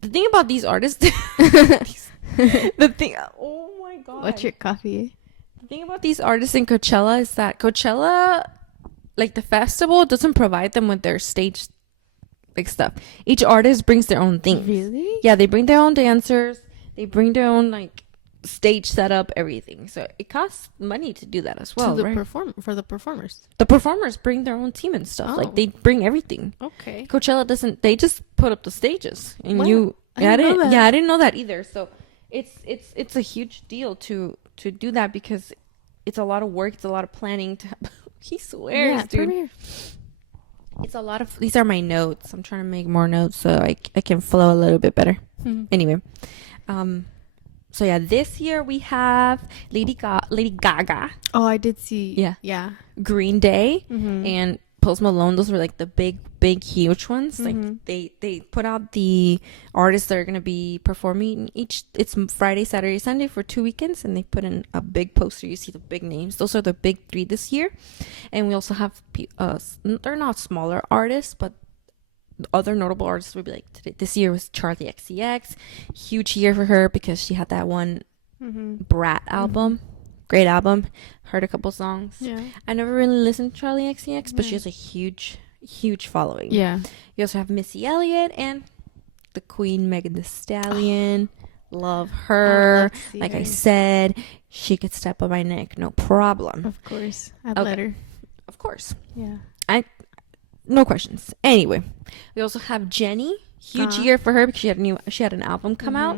the thing about these artists the thing oh my god. What's your coffee? The thing about these artists in Coachella is that Coachella, like the festival, doesn't provide them with their stage like stuff. Each artist brings their own things. Really? Yeah, they bring their own dancers. They bring their own like stage setup, everything. So it costs money to do that as well, to the right? for the performers. The performers bring their own team and stuff. Oh. Like they bring everything. Okay. Coachella doesn't. They just put up the stages, and Wow. you. I Yeah, I didn't know didn't. that. Yeah, I didn't know that either. So it's a huge deal to do that because it's a lot of work. It's a lot of planning. He swears, Yeah, dude. premiere. It's a lot of. These are my notes. I'm trying to make more notes so I can flow a little bit better. Mhm. Anyway, so yeah, this year we have Lady Gaga, Oh, I did see. Yeah. Yeah. Green Day, Mm-hmm. and Post Malone. Those were like the big huge ones. Mhm. Like they put out the artists that are gonna be performing each. It's Friday, Saturday, Sunday for 2 weekends, and they put in a big poster. You see the big names. Those are the big 3 this year, and we also have they're not smaller artists, but other notable artists would be like this year was Charlie XCX. Huge year for her because she had that one Mm-hmm. Brat album. Great album. Heard a couple songs. Yeah. I never really listened to Charlie XCX, but she Yeah. has a huge following. Yeah. You also have Missy Elliott and the Queen Megan Thee Stallion. Love her. Like I said, she could step on my neck, no problem. Of course. I'd Okay. let her. Of course. Yeah. No questions. Anyway, we also have Jenny. Huge Uh-huh. year for her because she had an album come out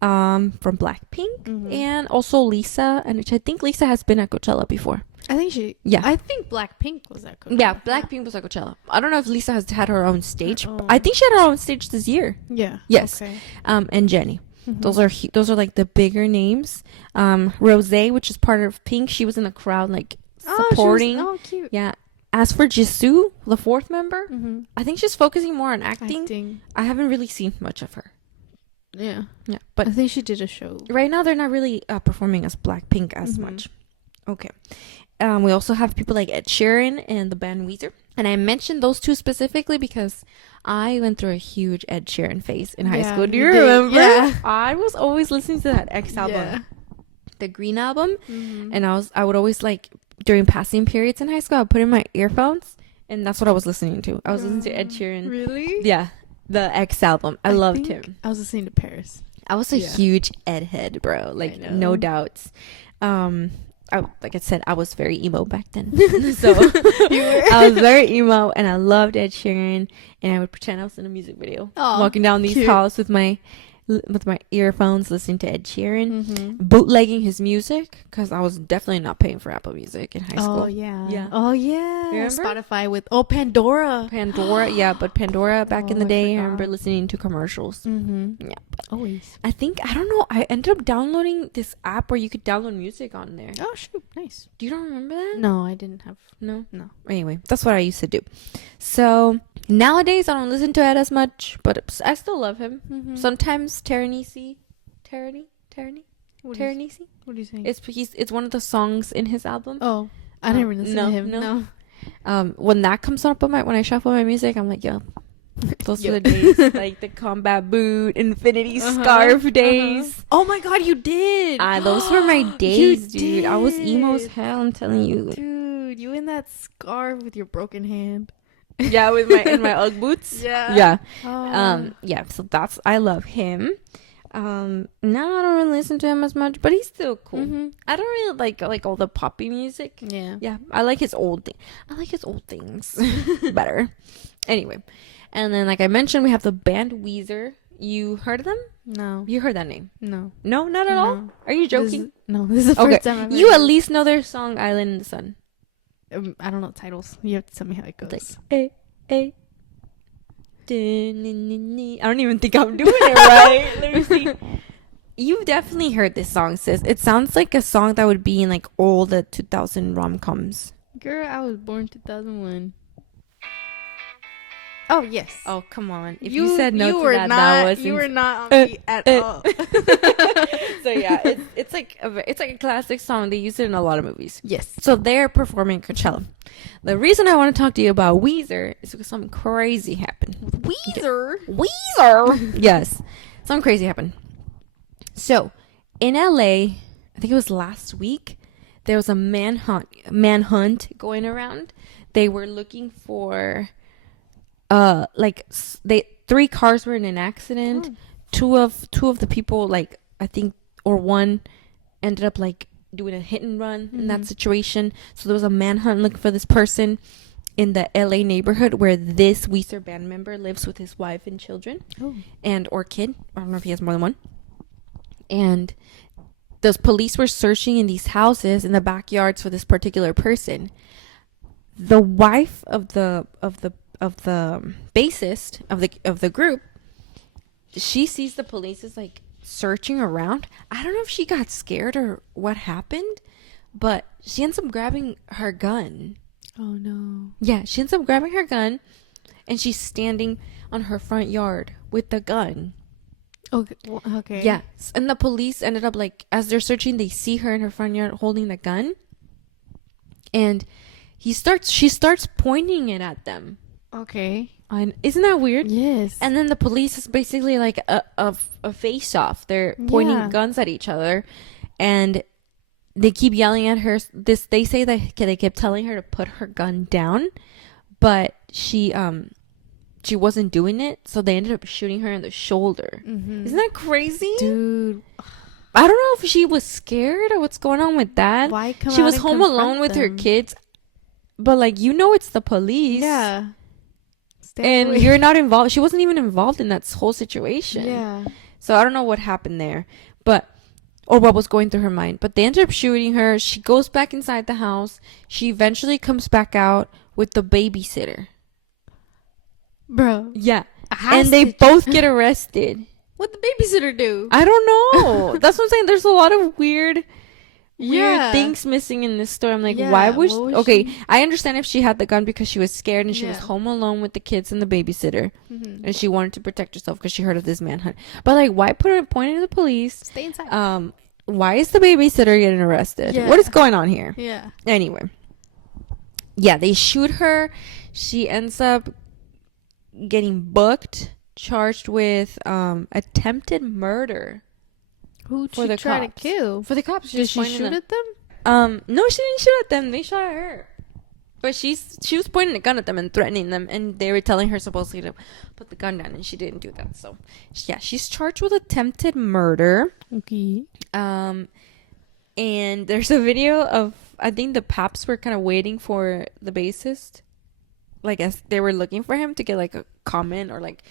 from Blackpink, Mhm. and also Lisa, and which I think Lisa has been at Coachella before. I think she. Yeah. I think Blackpink was at Coachella. Yeah, Blackpink was at Coachella. I don't know if Lisa has had her own stage. Oh. I think she had her own stage this year. Yeah. Yes. Okay. And Jenny. Mhm. Those are like the bigger names. Rose, which is part of Pink, she was in the crowd like supporting. Oh, cute. Yeah. As for Jisoo, the 4th member, Mm-hmm. I think she's focusing more on acting. Acting. I haven't really seen much of her. Yeah. Yeah, I but think she did a show. right now they're not really performing as Blackpink as Mhm. much. Okay. We also have people like Ed Sheeran and the band Weezer. And I mentioned those two specifically because I went through a huge Ed Sheeran phase in high Yeah, school. Do you you did. remember? Yeah. I was always listening to that X album, Yeah. the Green album. Mm-hmm. And I would always like, during passing periods in high school, I'd put in my earphones and that's what I was listening to. I was listening to Ed Sheeran. Really? Yeah. The X album. I loved think him. I was listening to Paris. I was a Yeah. huge Ed head, bro. Like I no know. doubts. Like I said, I was very emo back then. So You were? I was very emo, and I loved Ed Sheeran, and I would pretend I was in a music video, Aw, walking down these cute. halls with my earphones, listening to Ed Sheeran, Mm-hmm. bootlegging his music because I was definitely not paying for Apple Music in high school. Oh yeah. Yeah. Oh yeah. Remember? Spotify with Pandora. Pandora, yeah, but Pandora back in Oh, the I day, I forgot. remember listening to commercials. Mm-hmm. Yeah. Always. I don't know. I ended up downloading this app where you could download music on there. Oh shoot, nice. Do you don't remember that? No, I didn't have. No? No. Anyway, that's what I used to do. So, nowadays I don't listen to Ed as much, but I still love him. Mm-hmm. Sometimes Taranisi? What are you saying? It's one of the songs in his album. Oh, I never listened no, to him. no. No. When that comes up on when I shuffle my music, I'm like, yo, those Yo. are the days, like the combat boot, infinity scarf days. Oh my god, you did. Those were my days, You dude. I was emo as did. hell, I'm telling you. Dude, you in that scarf with your broken hand. Yeah, with my in my Ugg boots. Yeah. Yeah. Yeah. So that's I love him. Now I don't really listen to him as much, but he's still cool. I don't really like all the poppy music. Yeah, I like his old thing. I like his old things better. Anyway, and then like I mentioned, we have the band Weezer. You heard of them? No. You heard that name? No. No, not at all. Are you joking? This is the first time I've heard You at it. least know their song "Island in the Sun." I don't know titles. You have to tell me how it goes. Like, hey, hey. I don't even think I'm doing it right. Let me see. You've definitely heard this song, sis. It sounds like a song that would be in like all the 2000 rom-coms. Girl, I was born 2001. Oh, yes. Oh, come on. If you said no to that, not, that wasn't... You were not on me at all. So yeah, it's like a classic song. They use it in a lot of movies. Yes. So they're performing Coachella. The reason I want to talk to you about Weezer is because something crazy happened. Weezer. Yes, something crazy happened. So in LA, I think it was last week, there was a manhunt going around. They were looking for three cars were in an accident. Two of the people, like, I think, or one ended up like doing a hit and run in that situation. So there was a manhunt looking for this person in the LA neighborhood where this Weezer band member lives with his wife and children and or kid. I don't know if he has more than one. And those police were searching in these houses in the backyards for this particular person. The wife of the bassist of the group, she sees the police is like searching around. I don't know if she got scared or what happened, but she ends up grabbing her gun. Oh no. Yeah, she ends up grabbing her gun and she's standing on her front yard with the gun. Okay. Yeah. And the police ended up like, as they're searching, they see her in her front yard holding the gun. And she starts pointing it at them. Okay. And isn't that weird? Yes. And then the police is basically like a face off. They're pointing guns at each other, and they keep yelling at her. They say that they kept telling her to put her gun down, but she wasn't doing it. So they ended up shooting her in the shoulder. Isn't that crazy, dude? I don't know if she was scared or what's going on with that. Why come she out was and home alone with her kids, but like it's the police. Yeah. And you're not involved. She wasn't even involved in that whole situation. Yeah. So I don't know what happened there, or what was going through her mind. But they ended up shooting her. She goes back inside the house. She eventually comes back out with the babysitter. Bro. Yeah. And they both get arrested. What'd the babysitter do? I don't know. That's what I'm saying. There's a lot of weird things missing in this story. I'm like, why was she? I understand if she had the gun because she was scared and she was home alone with the kids and the babysitter, and she wanted to protect herself because she heard of this manhunt. But like, why point it to the police? Stay inside. Why is the babysitter getting arrested? What is going on here? Yeah. Anyway, they shoot her. She ends up getting booked, charged with attempted murder. Who for the try to kill? For the cops. Did she shoot at them? No, she didn't shoot at them. They shot at her. But she was pointing a gun at them and threatening them, and they were telling her supposedly to put the gun down, and she didn't do that. So, yeah, she's charged with attempted murder. Okay. And there's a video of, I think the paps were kind of waiting for the bassist, like as they were looking for him to get like a comment or like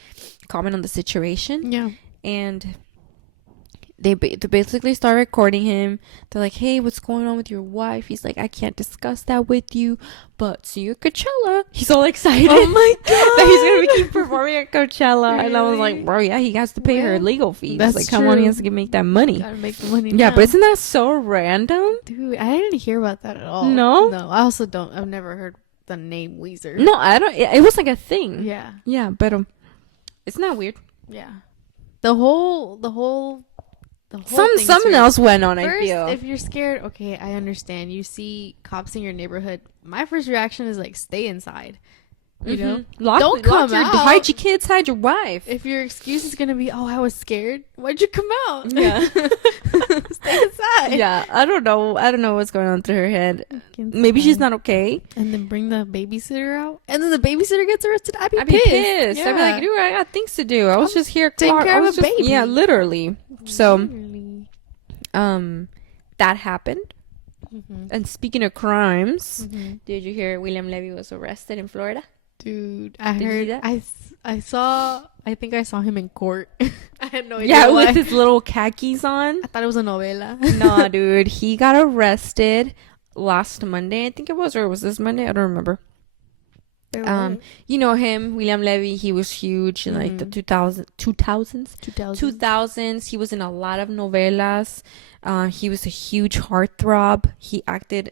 comment on the situation. Yeah. And they basically start recording him. They're like, hey, what's going on with your wife? He's like, I can't discuss that with you, but see you at Coachella. He's all excited. Oh my God. That he's going to keep performing at Coachella. Really? And I was like, bro, yeah, he has to pay her legal fees. That's like, come on, he has to make that money. Gotta make the money Yeah, now. but isn't that so random? Dude, I didn't hear about that at all. No? No, I also don't. I've never heard the name Weezer. No, I don't. It was like a thing. Yeah. Yeah, but it's not weird. Yeah. The whole Something else went on. First, I feel if you're scared, okay, I understand. You see cops in your neighborhood. My first reaction is like, stay inside. You know, Don't come out. Hide your kids, hide your wife. If your excuse is gonna be, "Oh, I was scared," why'd you come out? Yeah. Stay inside. Yeah, I don't know what's going on through her head. Maybe she's not okay. And then bring the babysitter out, and then the babysitter gets arrested. I'd be I'd pissed. be pissed. Yeah. I'd be like, dude, I got things to do. I was just here taking care of a baby. Yeah, literally. So, Literally. that happened. Mm-hmm. And speaking of crimes, Mm-hmm. did you hear William Levy was arrested in Florida? Dude, I Did you see heard. that? I saw. I think I saw him in court. I had no idea. Yeah, why. with his little khakis on. I thought it was a novela. Nah, dude, he got arrested last Monday. I think it was, or it was this Monday. I don't remember. You know him, William Levy. He was huge in like the 2000s. He was in a lot of novelas. He was a huge heartthrob. He acted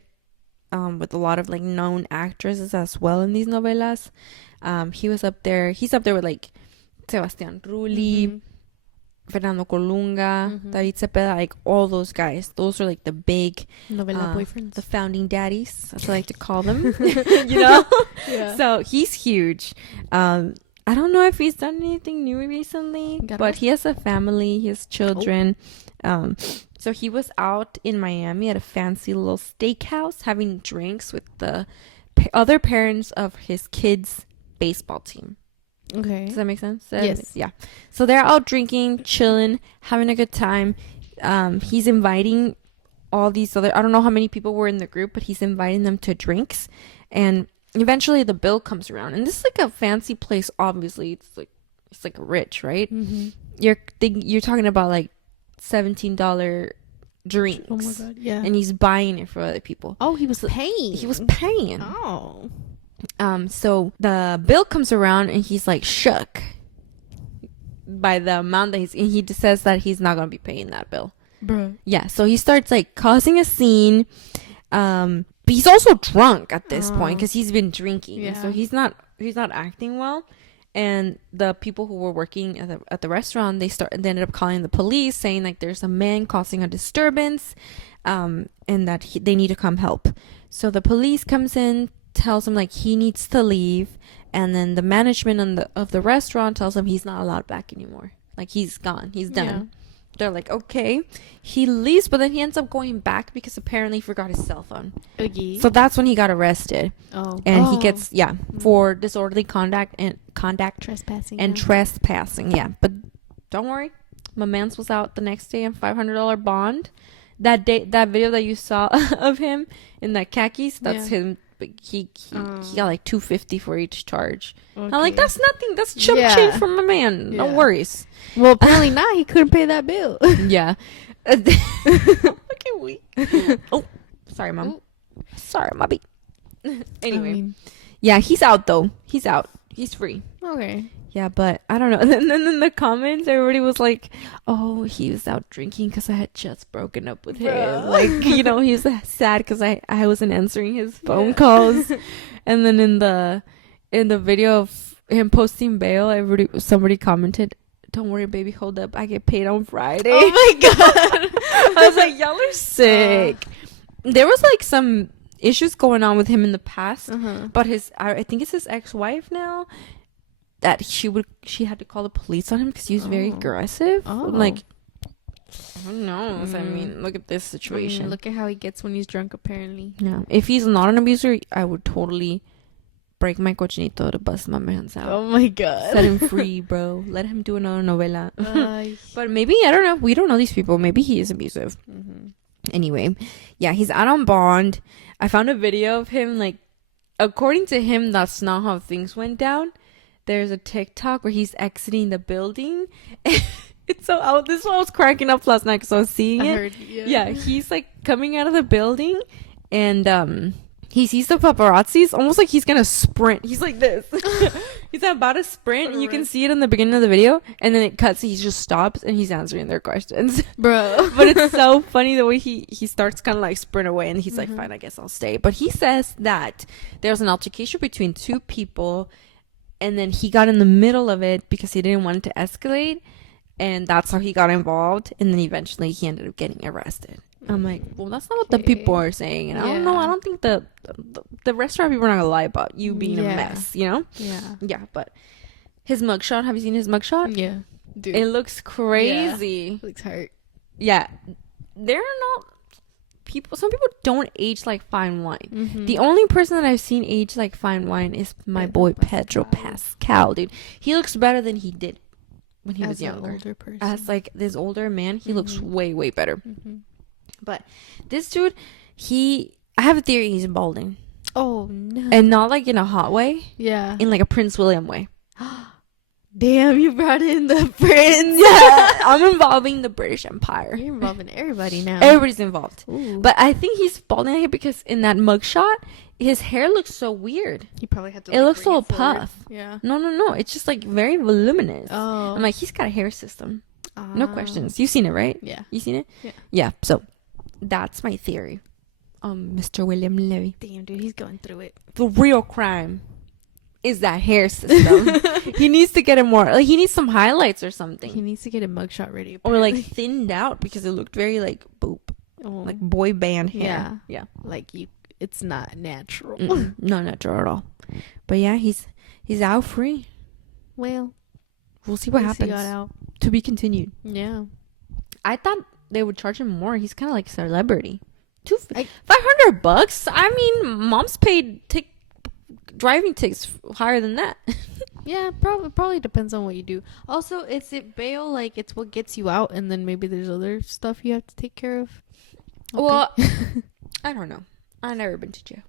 with a lot of like known actresses as well in these novelas. He was up there. He's up there with like Sebastián Rulli, Fernando Colunga, David Cepeda, like all those guys. Those are like the big Novela boyfriends. the founding daddies, as I like to call them. You know? Yeah. So he's huge. I don't know if he's done anything new recently, but he has a family, he has children. So he was out in Miami at a fancy little steakhouse having drinks with the other parents of his kids' baseball team. Okay. Does that make sense? Yes. Yeah. So they're out drinking, chilling, having a good time. He's inviting all these other, I don't know how many people were in the group, but he's inviting them to drinks. And eventually the bill comes around. And this is like a fancy place, obviously. It's like rich, right? Mm-hmm. You're talking about like $17 drinks. Oh my god. Yeah. And he's buying it for other people. Oh, he was paying. He was paying. Oh. So the bill comes around and he's like shook by the amount that he just says that he's not going to be paying that bill. Bruh. Yeah. So he starts like causing a scene. But he's also drunk at this point because he's been drinking. Yeah. So he's not acting well. And the people who were working at the restaurant, they ended up calling the police, saying like there's a man causing a disturbance, and that they need to come help. So the police comes in, tells him like he needs to leave, and then the management of the restaurant tells him he's not allowed back anymore. Like he's gone, he's done. Yeah. They're like, okay. He leaves, but then he ends up going back because apparently he forgot his cell phone. Okay. So that's when he got arrested. Oh. And he gets for disorderly conduct trespassing. and trespassing. Yeah, but don't worry, my man's was out the next day on $500 bond. That day, that video that you saw of him in that khakis, that's him. But he got like $250 for each charge. Okay. I'm like, that's nothing. That's chump change for my man. No worries. Well, apparently not. He couldn't pay that bill. Yeah. Look at we. Oh, sorry, Mom. Ooh. Sorry, Mobby. Anyway, yeah, he's out though. He's out. He's free. Okay. Yeah, but I don't know. And then in the comments, everybody was like, "Oh, he was out drinking because I had just broken up with him." Like, you know, he was sad because I wasn't answering his phone calls. And then in the video of him posting bail, somebody commented, "Don't worry, baby, hold up. I get paid on Friday." Oh my god! I was like, "Y'all are sick." There was like some issues going on with him in the past, but I think it's his ex-wife now. That she had to call the police on him because he was very aggressive. Like, who knows? I mean, look at this situation. Look at how he gets when he's drunk, apparently. Yeah. If he's not an abuser, I would totally break my cochinito to bust my man's out. Oh my god. Set him free, bro. Let him do another novela. But maybe, I don't know. We don't know these people. Maybe he is abusive. Anyway, yeah, he's out on bond. I found a video of him, like, according to him, that's not how things went down. There's a TikTok where he's exiting the building. It's so this one I was cracking up last night because I was seeing it. Yeah, he's like coming out of the building, and he sees the paparazzis, almost like he's gonna sprint. He's like this. He's about to sprint, and you can see it in the beginning of the video, and then it cuts. He just stops and he's answering their questions, bro. But it's so funny the way he starts kind of like sprint away, and he's like, "Fine, I guess I'll stay." But he says that there's an altercation between two people. And then he got in the middle of it because he didn't want it to escalate. And that's how he got involved. And then eventually he ended up getting arrested. I'm like, well, that's not what the people are saying. And I don't know. I don't think the restaurant people are not gonna lie about you being a mess, you know? Yeah. Yeah, but his mugshot, have you seen his mugshot? Yeah. Dude. It looks crazy. Looks hurt. Yeah. There are not people, some people don't age like fine wine. Mm-hmm. The only person that I've seen age like fine wine is my boy Pedro Pascal, dude. He looks better than he did when he was younger. Older person. As like this older man, he looks way, way better. Mm-hmm. But this dude, I have a theory he's balding. Oh, no. And not like in a hot way. Yeah. In like a Prince William way. Damn, you brought in the prince. Yeah, I'm involving the British Empire. You're involving everybody now. Everybody's involved. Ooh. But I think he's balding here because in that mugshot, his hair looks so weird. He probably had to. It looks so puff. Yeah. No. It's just like very voluminous. Oh. I'm like, he's got a hair system. No questions. You've seen it, right? Yeah. You seen it? Yeah. Yeah. So that's my theory. Mr. William Levy. Damn, dude, he's going through it. The real crime is that hair system. He needs to get it more. Like he needs some highlights or something. He needs to get a mugshot ready. Or like thinned out because it looked very like boop. Like boy band hair. Yeah. Like it's not natural. Not natural at all. But yeah, he's out free. Well, we'll see what happens. He got out. To be continued. Yeah. I thought they would charge him more. He's kind of like a celebrity. $500. I mean, mom's paid driving tickets higher than that. Yeah, probably depends on what you do. Also, is it bail? Like, it's what gets you out, and then maybe there's other stuff you have to take care of. Okay. Well, I don't know. I've never been to jail.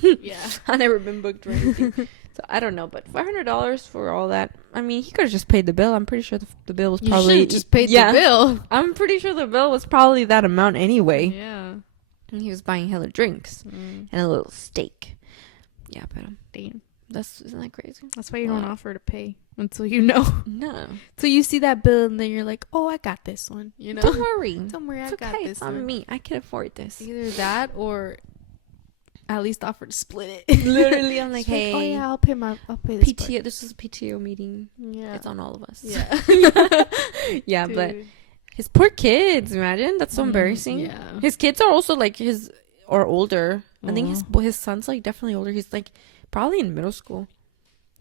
Yeah, I've never been booked or anything, so I don't know. But $500 for all that. I mean, he could have just paid the bill. I'm pretty sure the bill was probably just paid the bill. I'm pretty sure the bill was probably that amount anyway. Yeah, and he was buying hella drinks and a little steak. Yeah, but damn. Isn't that crazy? That's why you don't offer to pay until you know. No. So you see that bill and then you're like, oh, I got this one. You know? Don't worry. I got this it's on me. I can afford this. Either that or at least offer to split it. Literally, I'm like, hey. Oh yeah, I'll pay this PTO. Part. This is a PTO meeting. Yeah. It's on all of us. Yeah. Yeah, but his poor kids, imagine. That's so embarrassing. Yeah. His kids are also like older. I think his son's like definitely older. He's like probably in middle school.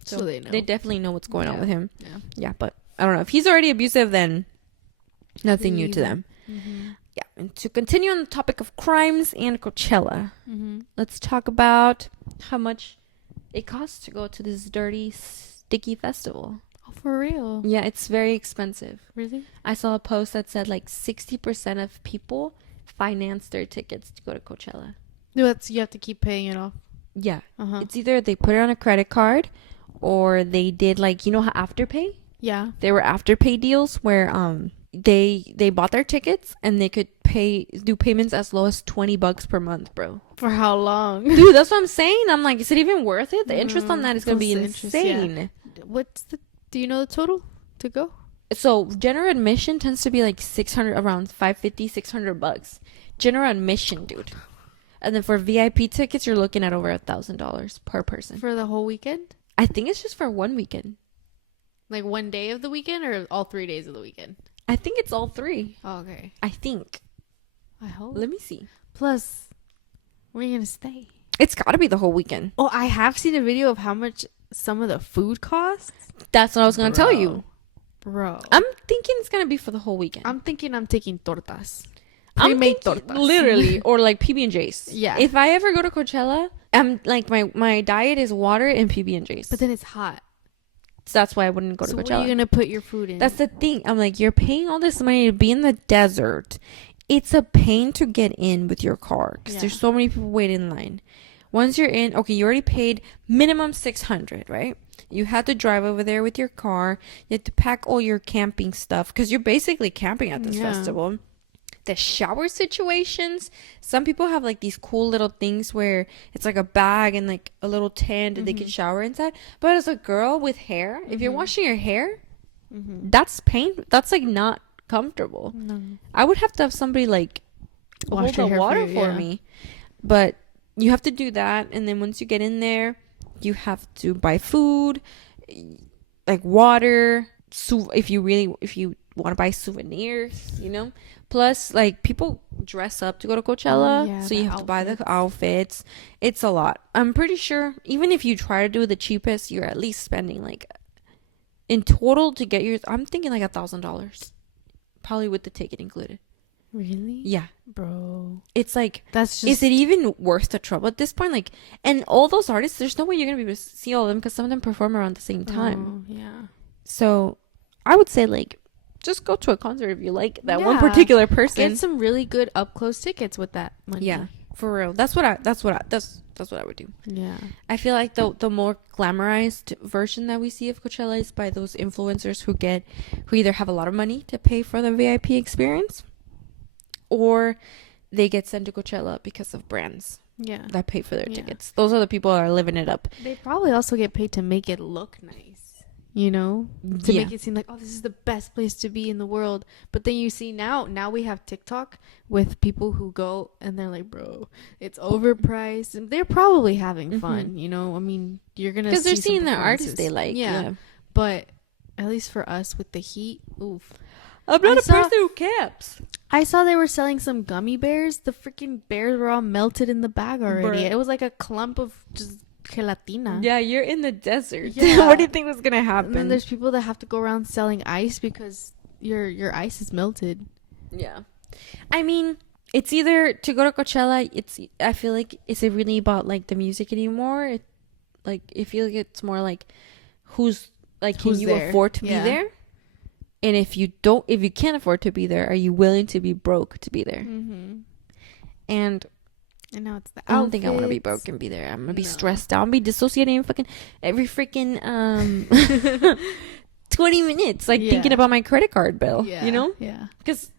So they know. They definitely know what's going on with him. Yeah. Yeah, but I don't know. If he's already abusive, then nothing new to them. Mm-hmm. Yeah, and to continue on the topic of crimes and Coachella, Mm-hmm. let's talk about how much it costs to go to this dirty, sticky festival. Oh, for real? Yeah, it's very expensive. Really? I saw a post that said like 60% of people finance their tickets to go to Coachella. No, you have to keep paying it off. Yeah. Uh-huh. It's either they put it on a credit card or they did like, you know how Afterpay? Yeah. There were Afterpay deals where they bought their tickets and they could do payments as low as $20 per month, bro. For how long? Dude, that's what I'm saying. I'm like, is it even worth it? The interest on that is going to be insane. Do you know the total to go? So general admission tends to be like around $550-$600. General admission, dude. And then for VIP tickets, you're looking at over $1,000 per person. For the whole weekend? I think it's just for one weekend. Like one day of the weekend or all 3 days of the weekend? I think it's all three. Oh, okay. I think. I hope. Let me see. Plus, where are you going to stay? It's got to be the whole weekend. Oh, I have seen a video of how much some of the food costs. That's what I was going to tell you. Bro. I'm thinking it's going to be for the whole weekend. I'm thinking I'm taking tortas. I'm Pre-made thinking, tortas. literally, or like PB&J's. Yeah. If I ever go to Coachella, I'm like my diet is water and PB&J's. But then it's hot. So that's why I wouldn't go to So Coachella. where are you gonna put your food in? That's the thing. I'm like, you're paying all this money to be in the desert. It's a pain to get in with your car because there's so many people waiting in line. Once you're in, okay, you already paid minimum $600, right? You had to drive over there with your car. You had to pack all your camping stuff because you're basically camping at this festival. The shower situations, some people have like these cool little things where it's like a bag and like a little tent and they can shower inside. But as a girl with hair, if you're washing your hair, that's that's like not comfortable. No. I would have to have somebody like hold the water for me. But you have to do that, and then once you get in there, you have to buy food, like water, if you want to buy souvenirs, you know. Plus, like, people dress up to go to Coachella, Yeah, so the you have to buy the outfits. outfits. It's a lot. I'm pretty sure even if you try to do the cheapest, you're at least spending like in total to get yours. I'm thinking like $1,000, probably with the ticket included. Really? Yeah, Bro. it's like, That's just... is it even worth the trouble at this point? Like, and all those artists, there's no way you're gonna be able to see all of them because some of them perform around the same time. Oh, yeah. So, I would say like, just go to a concert if you like that one Yeah. particular person. Get some really good up close tickets with that money. Yeah, for real. That's what I would do. Yeah. I feel like the more glamorized version that we see of Coachella is by those influencers who either have a lot of money to pay for the VIP experience, or they get sent to Coachella because of brands Yeah. that pay for their Yeah. tickets. Those are the people that are living it up. They probably also get paid to make it look nice, you know, to Yeah. make it seem like, oh, this is the best place to be in the world. But then you see now we have TikTok with people who go and they're like, bro, it's overpriced, and they're probably having fun, you know. I mean, you're gonna Because they're see some seeing the artists performances. they like. Yeah. But at least for us with the heat, oof. I'm not a person who camps. I saw they were selling some gummy bears. The freaking bears were all melted in the bag already. Bruh. It was like a clump of just gelatina. Yeah, you're in the desert. Yeah. What do you think was gonna And then happen? there's people that have to go around selling ice because your ice is melted. Yeah. I mean, it's either to go to Coachella, I feel like, is it really about like the music anymore? I feel like it's more like can Who's you there? afford to Yeah. be there? And if you can't afford to be there, are you willing to be broke to be there? Mm-hmm. And And now it's the I don't think I want to be outfits. broke and be there. I'm gonna be No. stressed out. I'm gonna be dissociating every freaking 20 minutes, like thinking Yeah. about my credit card bill. Yeah. You know, Yeah. because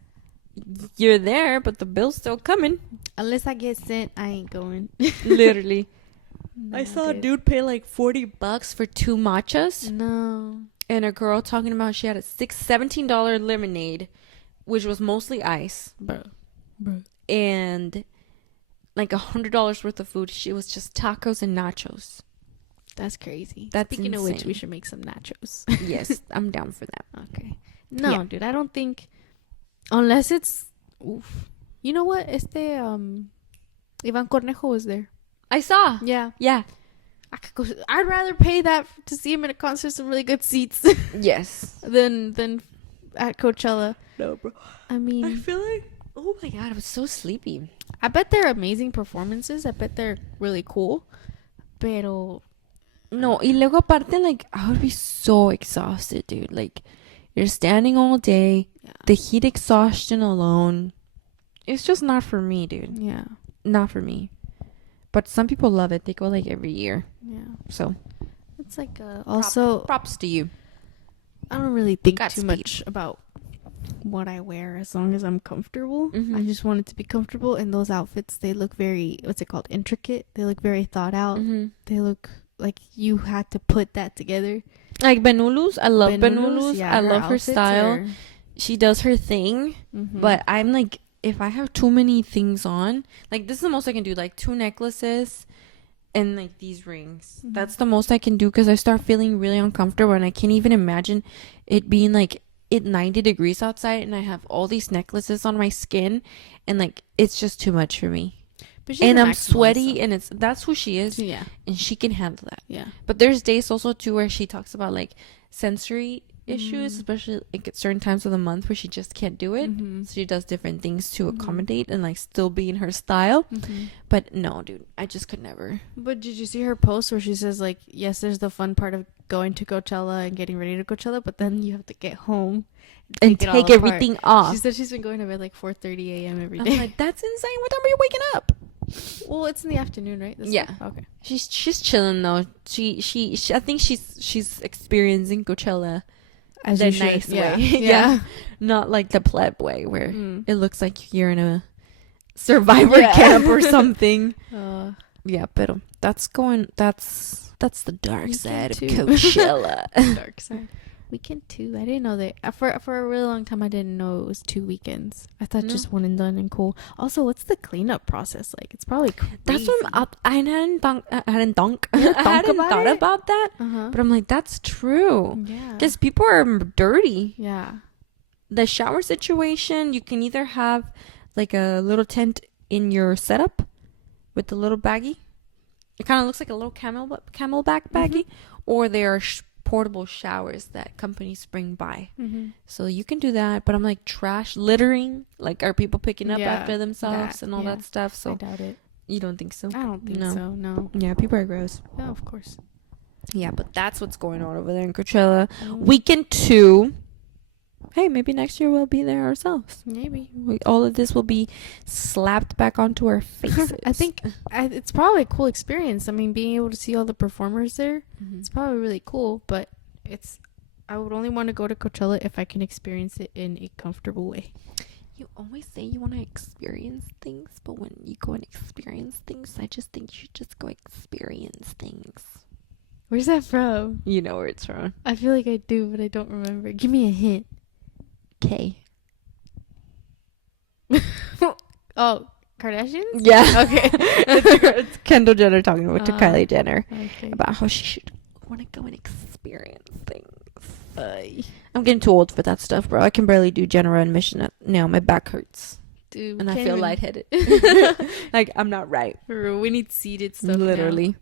you're there, but the bill's still coming. Unless I get sent, I ain't going. Literally. No, I saw a dude. dude pay like $40 for 2 matchas, No. and a girl talking about she had a $17 lemonade, which was mostly ice, Bro. and like $100 worth of food. She was just tacos and nachos. That's crazy. That's Speaking of which, insane. we should make some nachos. Yes, I'm down for that. Okay. No, Yeah. dude, I don't think, unless it's, oof. You know what? Ivan Cornejo was there. I saw. Yeah. Yeah. I'd rather pay that to see him in a concert, some really good seats, Yes. than at Coachella. No, bro. I mean, I feel like, oh my god, I was so sleepy. I bet they're amazing performances. I bet they're really cool. Pero No, y luego aparte, like, I would be so exhausted, dude. Like, you're standing all day, yeah. the heat exhaustion alone. It's just not for me, dude. Yeah. Not for me. But some people love it. They go like every year. Yeah. So, It's like also props to you. I don't really think too Godspeed. much about what I wear as long as I'm comfortable. Mhm. I just want it to be comfortable, and those outfits, they look very, what's it called, intricate. They look very thought out. Mm-hmm. They look like you had to put that together. Like Benulu's, I love Benulu's. yeah, I love her outfits style. She does her thing. Mhm. But I'm like, if I have too many things on, like, this is the most I can do, like 2 necklaces and like these rings. Mhm. That's the most I can do, because I start feeling really uncomfortable, and I can't even imagine it being like 90 degrees outside and I have all these necklaces on my skin, and like, it's just too much for me. But she's And a I'm maximalist, sweaty, so- and that's who she is, yeah, and she can handle that. yeah. But there's days also too where she talks about like sensory issues, Mhm. especially like at certain times of the month where she just can't do it. Mhm. So she does different things to Mhm. accommodate and like still be in her style. Mhm. But no, dude, I just could never. But did you see her post where she says, like, yes, there's the fun part of going to Coachella and getting ready to Coachella, but then you have to get home And it all take apart. everything off. She said she's been going to bed like 4:30 a.m. every I'm day. like, that's insane. What time are you waking up? Well, it's in the afternoon, right? This Yeah. week? Okay. She's chilling though. She I think she's experiencing Coachella As the you should. nice Yeah. way. Yeah. Not like the pleb way where Mm. it looks like you're in a survivor Yeah. camp or something. Uh, Yeah, but that's the dark Weekend side of too. Coachella. dark side. Weekend 2. I didn't know that. For a really long time, I didn't know it was 2 weekends. I thought No. just one and done and cool. Also, what's the cleanup process like? It's probably crazy. That's what I hadn't thought about it? about that. Uh-huh. But I'm like, that's true. Yeah. Because people are dirty. Yeah. the shower situation, you can either have like a little tent in your setup with the little baggie. It kind of looks like a little camelback baggie, or there are portable showers that companies bring by. So you can do that. But I'm like, trash littering. Like, are people picking up after themselves and all that stuff? So I doubt it. You don't think so? I don't think so. No. Yeah, people are gross. Yeah, of course. Yeah, but that's what's going on over there in Coachella. Weekend 2. Hey, maybe next year we'll be there ourselves. Maybe. All of this will be slapped back onto our faces. I think it's probably a cool experience. I mean, being able to see all the performers there, it's probably really cool. But I would only want to go to Coachella if I can experience it in a comfortable way. You always say you want to experience things, but when you go and experience things, I just think you should just go experience things. Where's that from? You know where it's from. I feel like I do, but I don't remember. Give me a hint. K. Oh, Kardashians? Yeah. Okay. It's Kendall Jenner talking to Kylie Jenner about how she should want to go and experience things. I'm getting too old for that stuff, bro. I can barely do general admission now. My back hurts. Dude, and I feel lightheaded. Like, I'm not right. We need seated stuff. Literally. Now.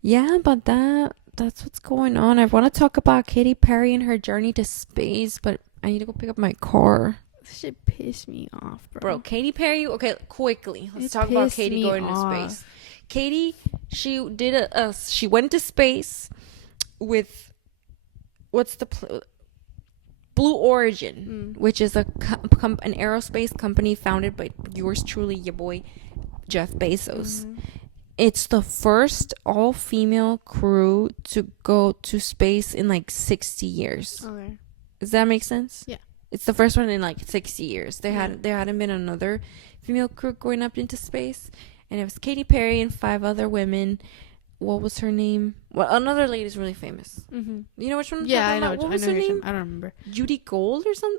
Yeah, but that's what's going on. I want to talk about Katy Perry and her journey to space, but I need to go pick up my car. This shit piss me off, Bro, Katy Perry. Okay, quickly. Let's talk about Katy going to space. Katy, she went to space with Blue Origin, which is an aerospace company founded by yours truly, your boy Jeff Bezos. It's the first all-female crew to go to space in like 60 years. Okay. Does that make sense? Yeah. It's the first one in like 60 years. There hadn't been another female crew going up into space, and it was Katy Perry and 5 other women. What was her name? Well, another lady's really famous. You know which one? Yeah, I know. What was her name? I don't remember. Judy Gold or some.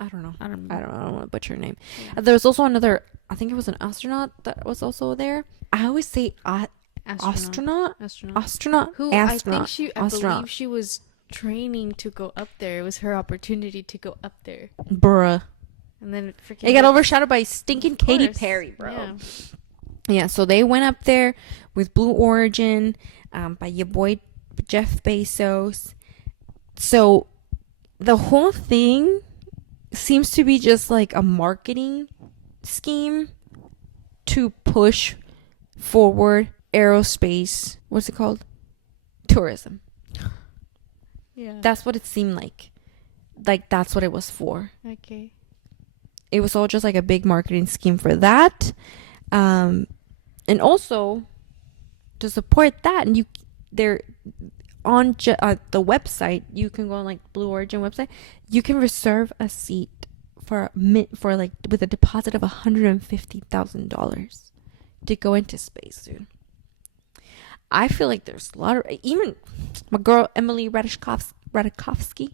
I don't know. I don't want to butcher her name. Yeah. There was also another. I think it was an astronaut that was also there. I always say astronaut. Who I believe she was training to go up there. It was her opportunity to go up there. Bruh. And then it got overshadowed by stinking Katy Perry, bro. Yeah, so they went up there with Blue Origin, by your boy Jeff Bezos. So the whole thing seems to be just like a marketing scheme to push forward aerospace. What's it called? Tourism. Yeah. That's what it seemed like. Like, that's what it was for. Okay. It was all just like a big marketing scheme for that. And also to support that, and they're on the website. You can go on like Blue Origin website. You can reserve a seat for like with a deposit of $150,000 to go into space, dude. I feel like there's a lot of, even my girl Emily Ratajkowski.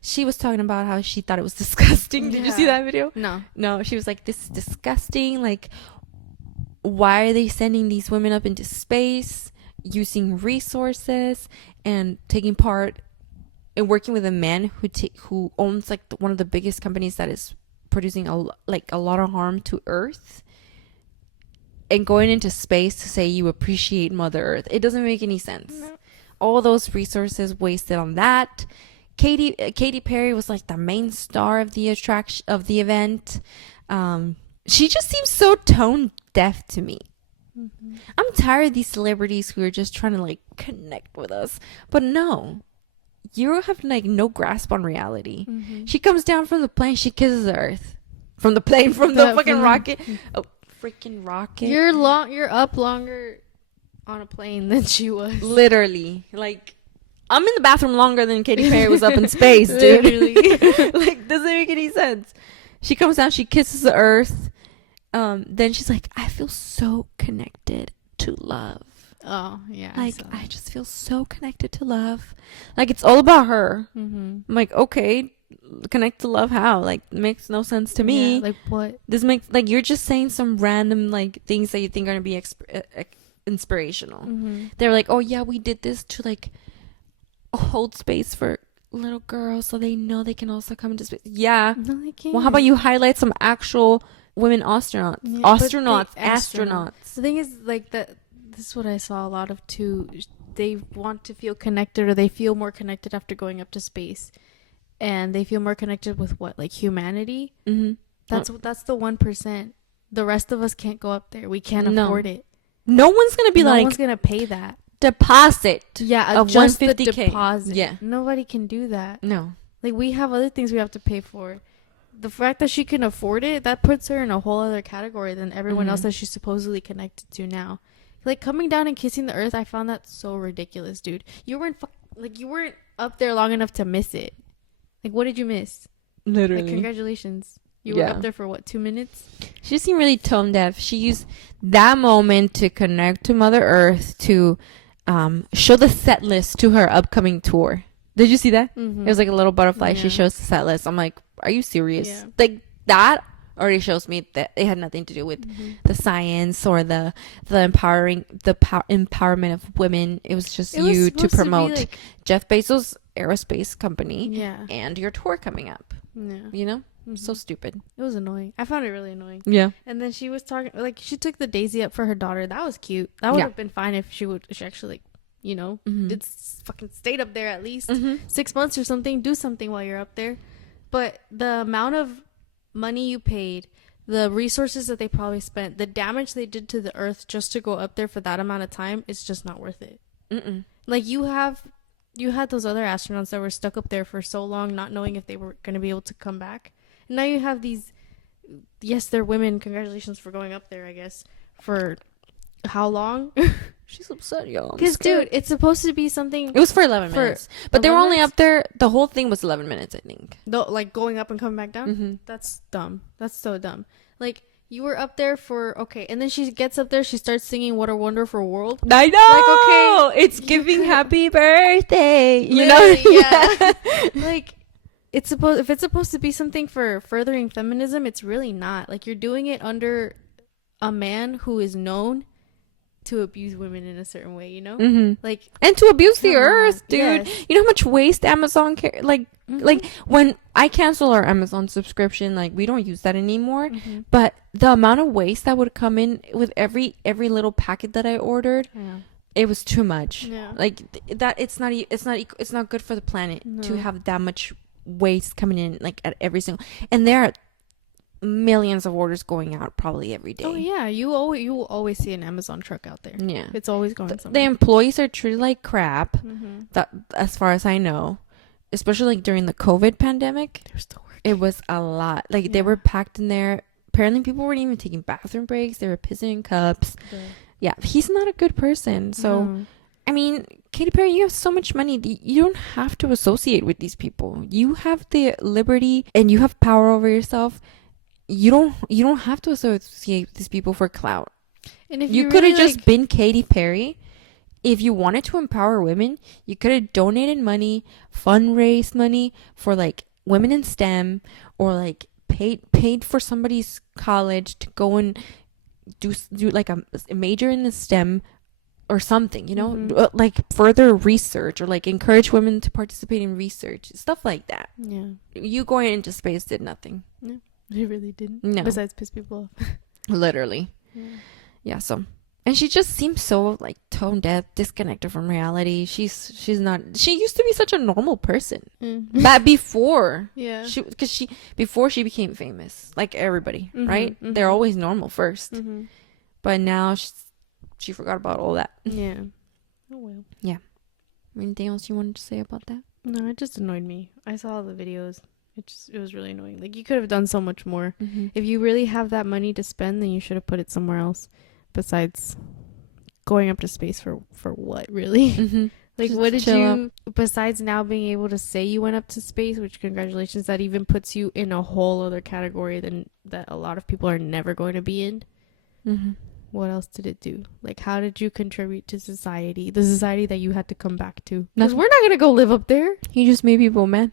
She was talking about how she thought it was disgusting. Did you see that video? No, she was like, this is disgusting. Like, why are they sending these women up into space using resources and taking part in working with a man who owns like one of the biggest companies that is producing a lot of harm to Earth, and going into space to say you appreciate Mother Earth? It doesn't make any sense. No. All those resources wasted on that. Katy Perry was like the main star of the event. She just seems so tone deaf to me. I'm tired of these celebrities who are just trying to like connect with us, but no, you have like no grasp on reality. She comes down from the plane, she kisses the Earth from the plane, from the fucking rocket. Oh, freaking rocket! You're up longer on a plane than she was. Literally, like, I'm in the bathroom longer than Katy Perry was up in space, dude. Literally. Like, doesn't make any sense. She comes down, she kisses the Earth. Then she's like, I feel so connected to love. Oh, yeah. Like, I just feel so connected to love. Like, it's all about her. I'm like, okay, connect to love how? Like, it makes no sense to me. Yeah, like, what? This makes, like, you're just saying some random, like, things that you think are going to be inspirational. They're like, oh, yeah, we did this to, like, hold space for little girls so they know they can also come into space. Yeah. No, they can't. Well, how about you highlight some actual women astronauts? Yeah, Astronauts. The thing is, like, that. This is what I saw a lot of too. They want to feel connected, or they feel more connected after going up to space, and they feel more connected with what, like, humanity. Mm-hmm. That's the 1%. The rest of us can't go up there. We can't afford it. No one's gonna be no like, one's gonna pay that deposit. Yeah, of just the 150K. deposit. Yeah. Nobody can do that. No. Like, we have other things we have to pay for. The fact that she can afford it, that puts her in a whole other category than everyone else that she's supposedly connected to now. Like, coming down and kissing the earth, I found that so ridiculous, dude. You weren't up there long enough to miss it. Like, what did you miss? Literally. Like, congratulations. You were up there for what, 2 minutes? She seemed really tone deaf. She used that moment to connect to Mother Earth, to show the set list to her upcoming tour. Did you see that? Mm-hmm. It was like a little butterfly. Yeah. She shows the set list. I'm like, are you serious? Yeah. Like, that already shows me that it had nothing to do with the science or the empowerment of women. It was just you to promote Jeff Bezos' aerospace company and your tour coming up. Yeah. You know? So stupid. It was annoying. I found it really annoying. Yeah. And then she was talking, like, she took the daisy up for her daughter. That was cute. That would have been fine if she actually, like, you know, did fucking stayed up there at least 6 months or something. Do something while you're up there. But the amount of money you paid, the resources that they probably spent, the damage they did to the earth just to go up there for that amount of time, it's just not worth it. Like, you had those other astronauts that were stuck up there for so long, not knowing if they were going to be able to come back. And now you have these, yes, they're women. Congratulations for going up there, I guess. For how long? She's upset, y'all. Because, dude, it's supposed to be something. It was for 11 minutes. But they were only up there. The whole thing was 11 minutes, I think. Like, going up and coming back down? That's dumb. That's so dumb. Like, you were up there for, okay. And then she gets up there. She starts singing What a Wonderful World. I know. Like, okay. It's giving happy birthday. You know? Yeah. Like, if it's supposed to be something for furthering feminism, it's really not. Like, you're doing it under a man who is known to abuse women in a certain way, you know? Like, and to abuse the earth, dude. Yes. You know how much waste Amazon like when I cancel our Amazon subscription, like, we don't use that anymore, but the amount of waste that would come in with every little packet that I ordered, it was too much. Like, that it's not good for the planet to have that much waste coming in, like, at every single, and there are millions of orders going out probably every day. Oh yeah, you will always see an Amazon truck out there. Yeah, it's always going somewhere. The employees are treated like crap. That, as far as I know, especially like during the COVID pandemic, they were still working. It was a lot. Like, they were packed in there. Apparently, people weren't even taking bathroom breaks. They were pissing in cups. Yeah, he's not a good person. So, I mean, Katy Perry, you have so much money. You don't have to associate with these people. You have the liberty and you have power over yourself. You don't have to associate with these people for clout. And if you could have just been Katy Perry, if you wanted to empower women, you could have donated money, fundraised money for, like, women in STEM, or, like, paid for somebody's college to go and do like a major in the STEM or something, you know, like further research, or like encourage women to participate in research, stuff like that. Yeah, you going into space did nothing. Yeah, it really didn't. No, besides piss people off. Literally. Yeah. So, and she just seems so, like, tone deaf, disconnected from reality. She's not. She used to be such a normal person. But before, before she became famous, like everybody, right? They're always normal first. But now she forgot about all that. Yeah. Oh well. Yeah. Anything else you wanted to say about that? No, it just annoyed me. I saw the videos. It was really annoying. Like, you could have done so much more. If you really have that money to spend, then you should have put it somewhere else besides going up to space for what, really? Like, just what did you, besides now being able to say you went up to space, which congratulations, that even puts you in a whole other category than that a lot of people are never going to be in. what else did it do? Like, how did you contribute to society, the society that you had to come back to? Because we're not gonna go live up there. He just made people mad.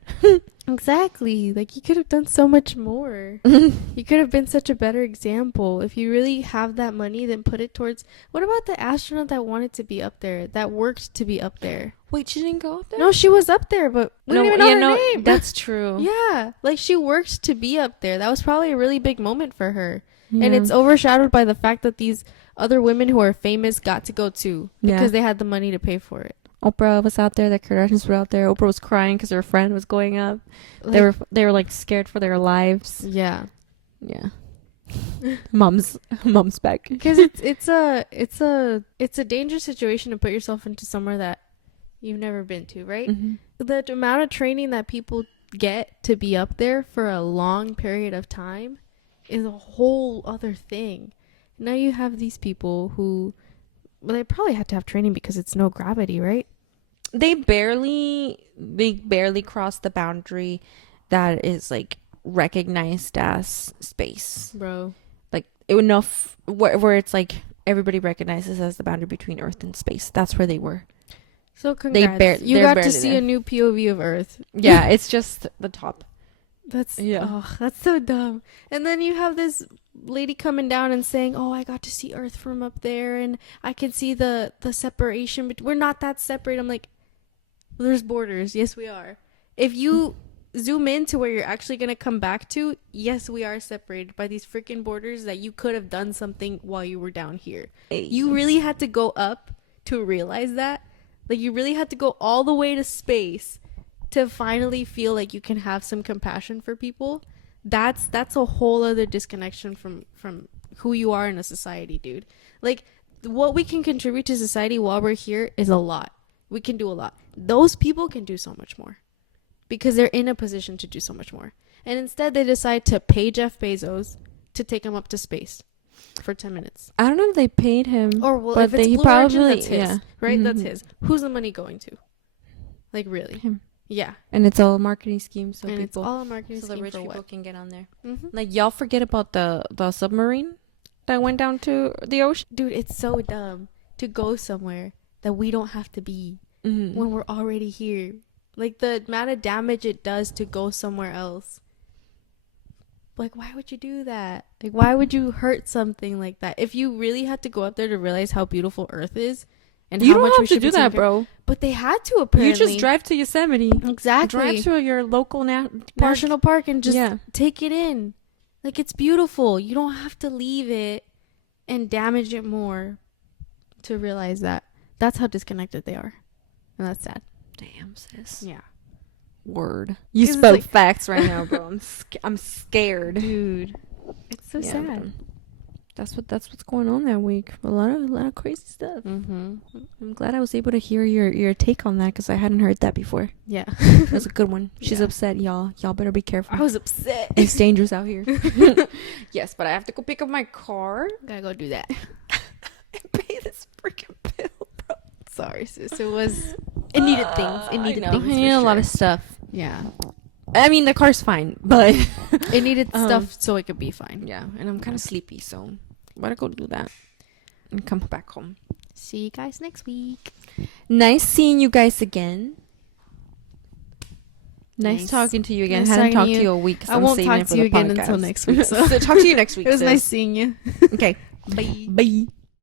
Exactly. Like, you could have done so much more. You could have been such a better example. If you really have that money, then put it towards... What about the astronaut that wanted to be up there, that worked to be up there? Wait, she didn't go up there? No, she was up there, but we don't even know her name. That's true. Yeah, like, she worked to be up there. That was probably a really big moment for her. Yeah. And it's overshadowed by the fact that these other women who are famous got to go too, because they had the money to pay for it. Oprah was out there. The Kardashians were out there. Oprah was crying because her friend was going up. Like, they were like scared for their lives. yeah. Yeah. mom's back. Because it's a dangerous situation to put yourself into somewhere that you've never been to, right? Mm-hmm. The amount of training that people get to be up there for a long period of time is a whole other thing. Now you have these people who, well, they probably had to have training because it's no gravity, right? They barely cross the boundary that is like recognized as space, Bro. like enough where it's like everybody recognizes as the boundary between Earth and space. That's where they were. So congrats. You they're got to barely see there. a new POV of Earth. Yeah, it's just the top. That's so dumb. And then you have this lady coming down and saying, "Oh, I got to see Earth from up there, and I can see the separation. But we're not that separate." I'm like, there's borders. Yes, we are. If you zoom in to where you're actually gonna come back to, yes, we are separated by these freaking borders that you could have done something while you were down here. You really had to go up to realize that. Like, you really had to go all the way to space to finally feel like you can have some compassion for people. That's a whole other disconnection from who you are in a society, dude. Like, what we can contribute to society while we're here is a lot. We can do a lot. Those people can do so much more because they're in a position to do so much more. And instead they decide to pay Jeff Bezos to take him up to space for 10 minutes. I don't know if they paid him, Or, well, but if it's he Blue Origin, probably that's his, right? Mm-hmm. That's his. Who's the money going to? Like, really? Him. Yeah. And it's all a marketing scheme, so And it's people, all a marketing so the scheme rich for people what? can get on there. Mm-hmm. Like, y'all forget about the submarine that went down to the ocean. Dude, it's so dumb to go somewhere that we don't have to be when we're already here. Like, the amount of damage it does to go somewhere else. Like, why would you do that? Like, why would you hurt something like that? If you really had to go up there to realize how beautiful Earth is and You how don't much we have to should do be that, taking- bro. But they had to, apparently. You just drive to Yosemite. Exactly. Drive to your local National Park and just Yeah. take it in. Like, it's beautiful. You don't have to leave it and damage it more to realize that. That's how disconnected they are. And that's sad. Damn, sis. Yeah. Word. You It's spoke like- facts right now, bro. I'm scared. Dude. It's so Yeah, sad. that's what's going on that week. A lot of crazy stuff. Mm-hmm. I'm glad I was able to hear your take on that because I hadn't heard that before. Yeah. It was a good one. She's Yeah. upset, y'all. Y'all better be careful. I was upset. It's dangerous out here. Yes, but I have to go pick up my car Gotta go do that. and pay this freaking bill, bro. Sorry, sis. It needed things. It needed things. I need a lot of stuff. Yeah. I mean, the car's fine, but It needed stuff so it could be fine. yeah, and I'm kind of sleepy, so I gotta go do that and come back home. See you guys next week. Nice seeing you guys again. Nice Nice. talking to you again. Nice I hadn't talking talked to to you a week. 'Cause I I'm won't saving talk it for to you the again until podcast. next week. So. So talk to you next week. It was sis. nice seeing you. Okay. Bye. Bye.